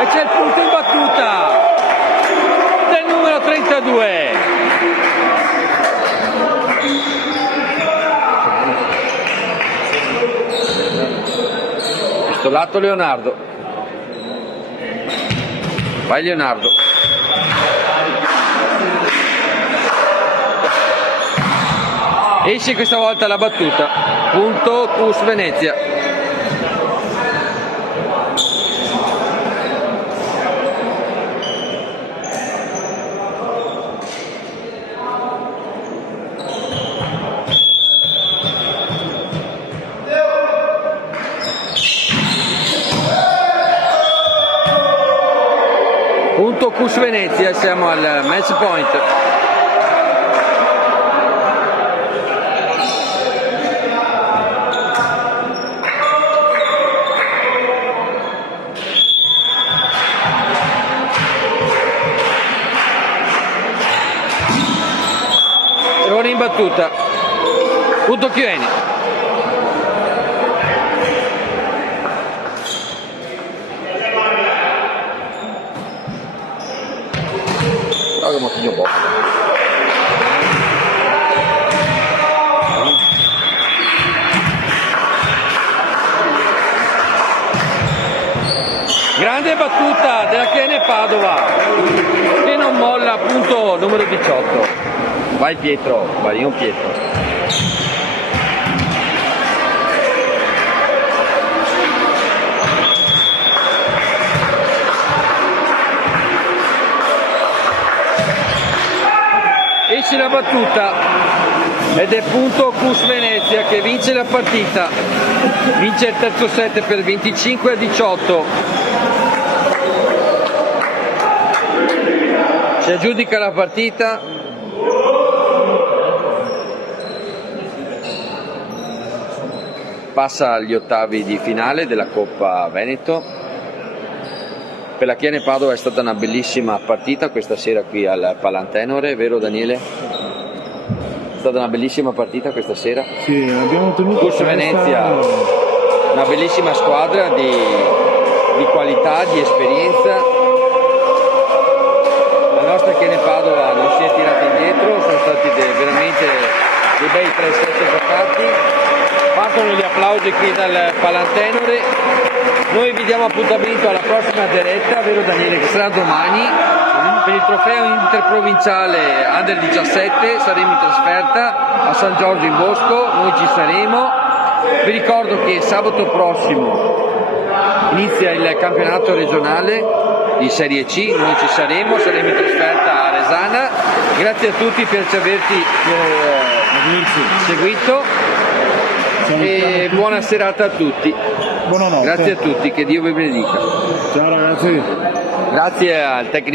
E c'è il punto in battuta del numero 32 sul lato Leonardo. Vai Leonardo. Esce questa volta la battuta. Punto Cus Venezia. Punto Cus Venezia, siamo al match point. Errore in battuta. Punto Chieni. Un po'. Grande battuta della Chiene Padova che non molla, punto numero 18. Vai Pietro, vai un Pietro. Esce la battuta ed è punto Cus Venezia che vince la partita, vince il terzo set per 25-18. Si aggiudica la partita. Passa agli ottavi di finale della Coppa Veneto. Per la Chiene Padova è stata una bellissima partita questa sera qui al Palantenore, vero Daniele? È stata una bellissima partita questa sera. Sì, abbiamo ottenuto Cus Venezia, una bellissima squadra di qualità, di esperienza. La nostra Chiene Padova non si è tirata indietro, sono stati veramente dei bei 3 set giocati. Partono gli applausi qui dal Palantenore. Noi vi diamo appuntamento alla prossima diretta, vero Daniele, che sarà domani per il trofeo interprovinciale Under 17. Saremo in trasferta a San Giorgio in Bosco, noi ci saremo. Vi ricordo che sabato prossimo inizia il campionato regionale di Serie C, noi ci saremo in trasferta a Resana. Grazie a tutti per averci seguito e buona serata a tutti. Buonanotte. Grazie a tutti, che Dio vi benedica. Ciao ragazzi. Grazie al tecnico.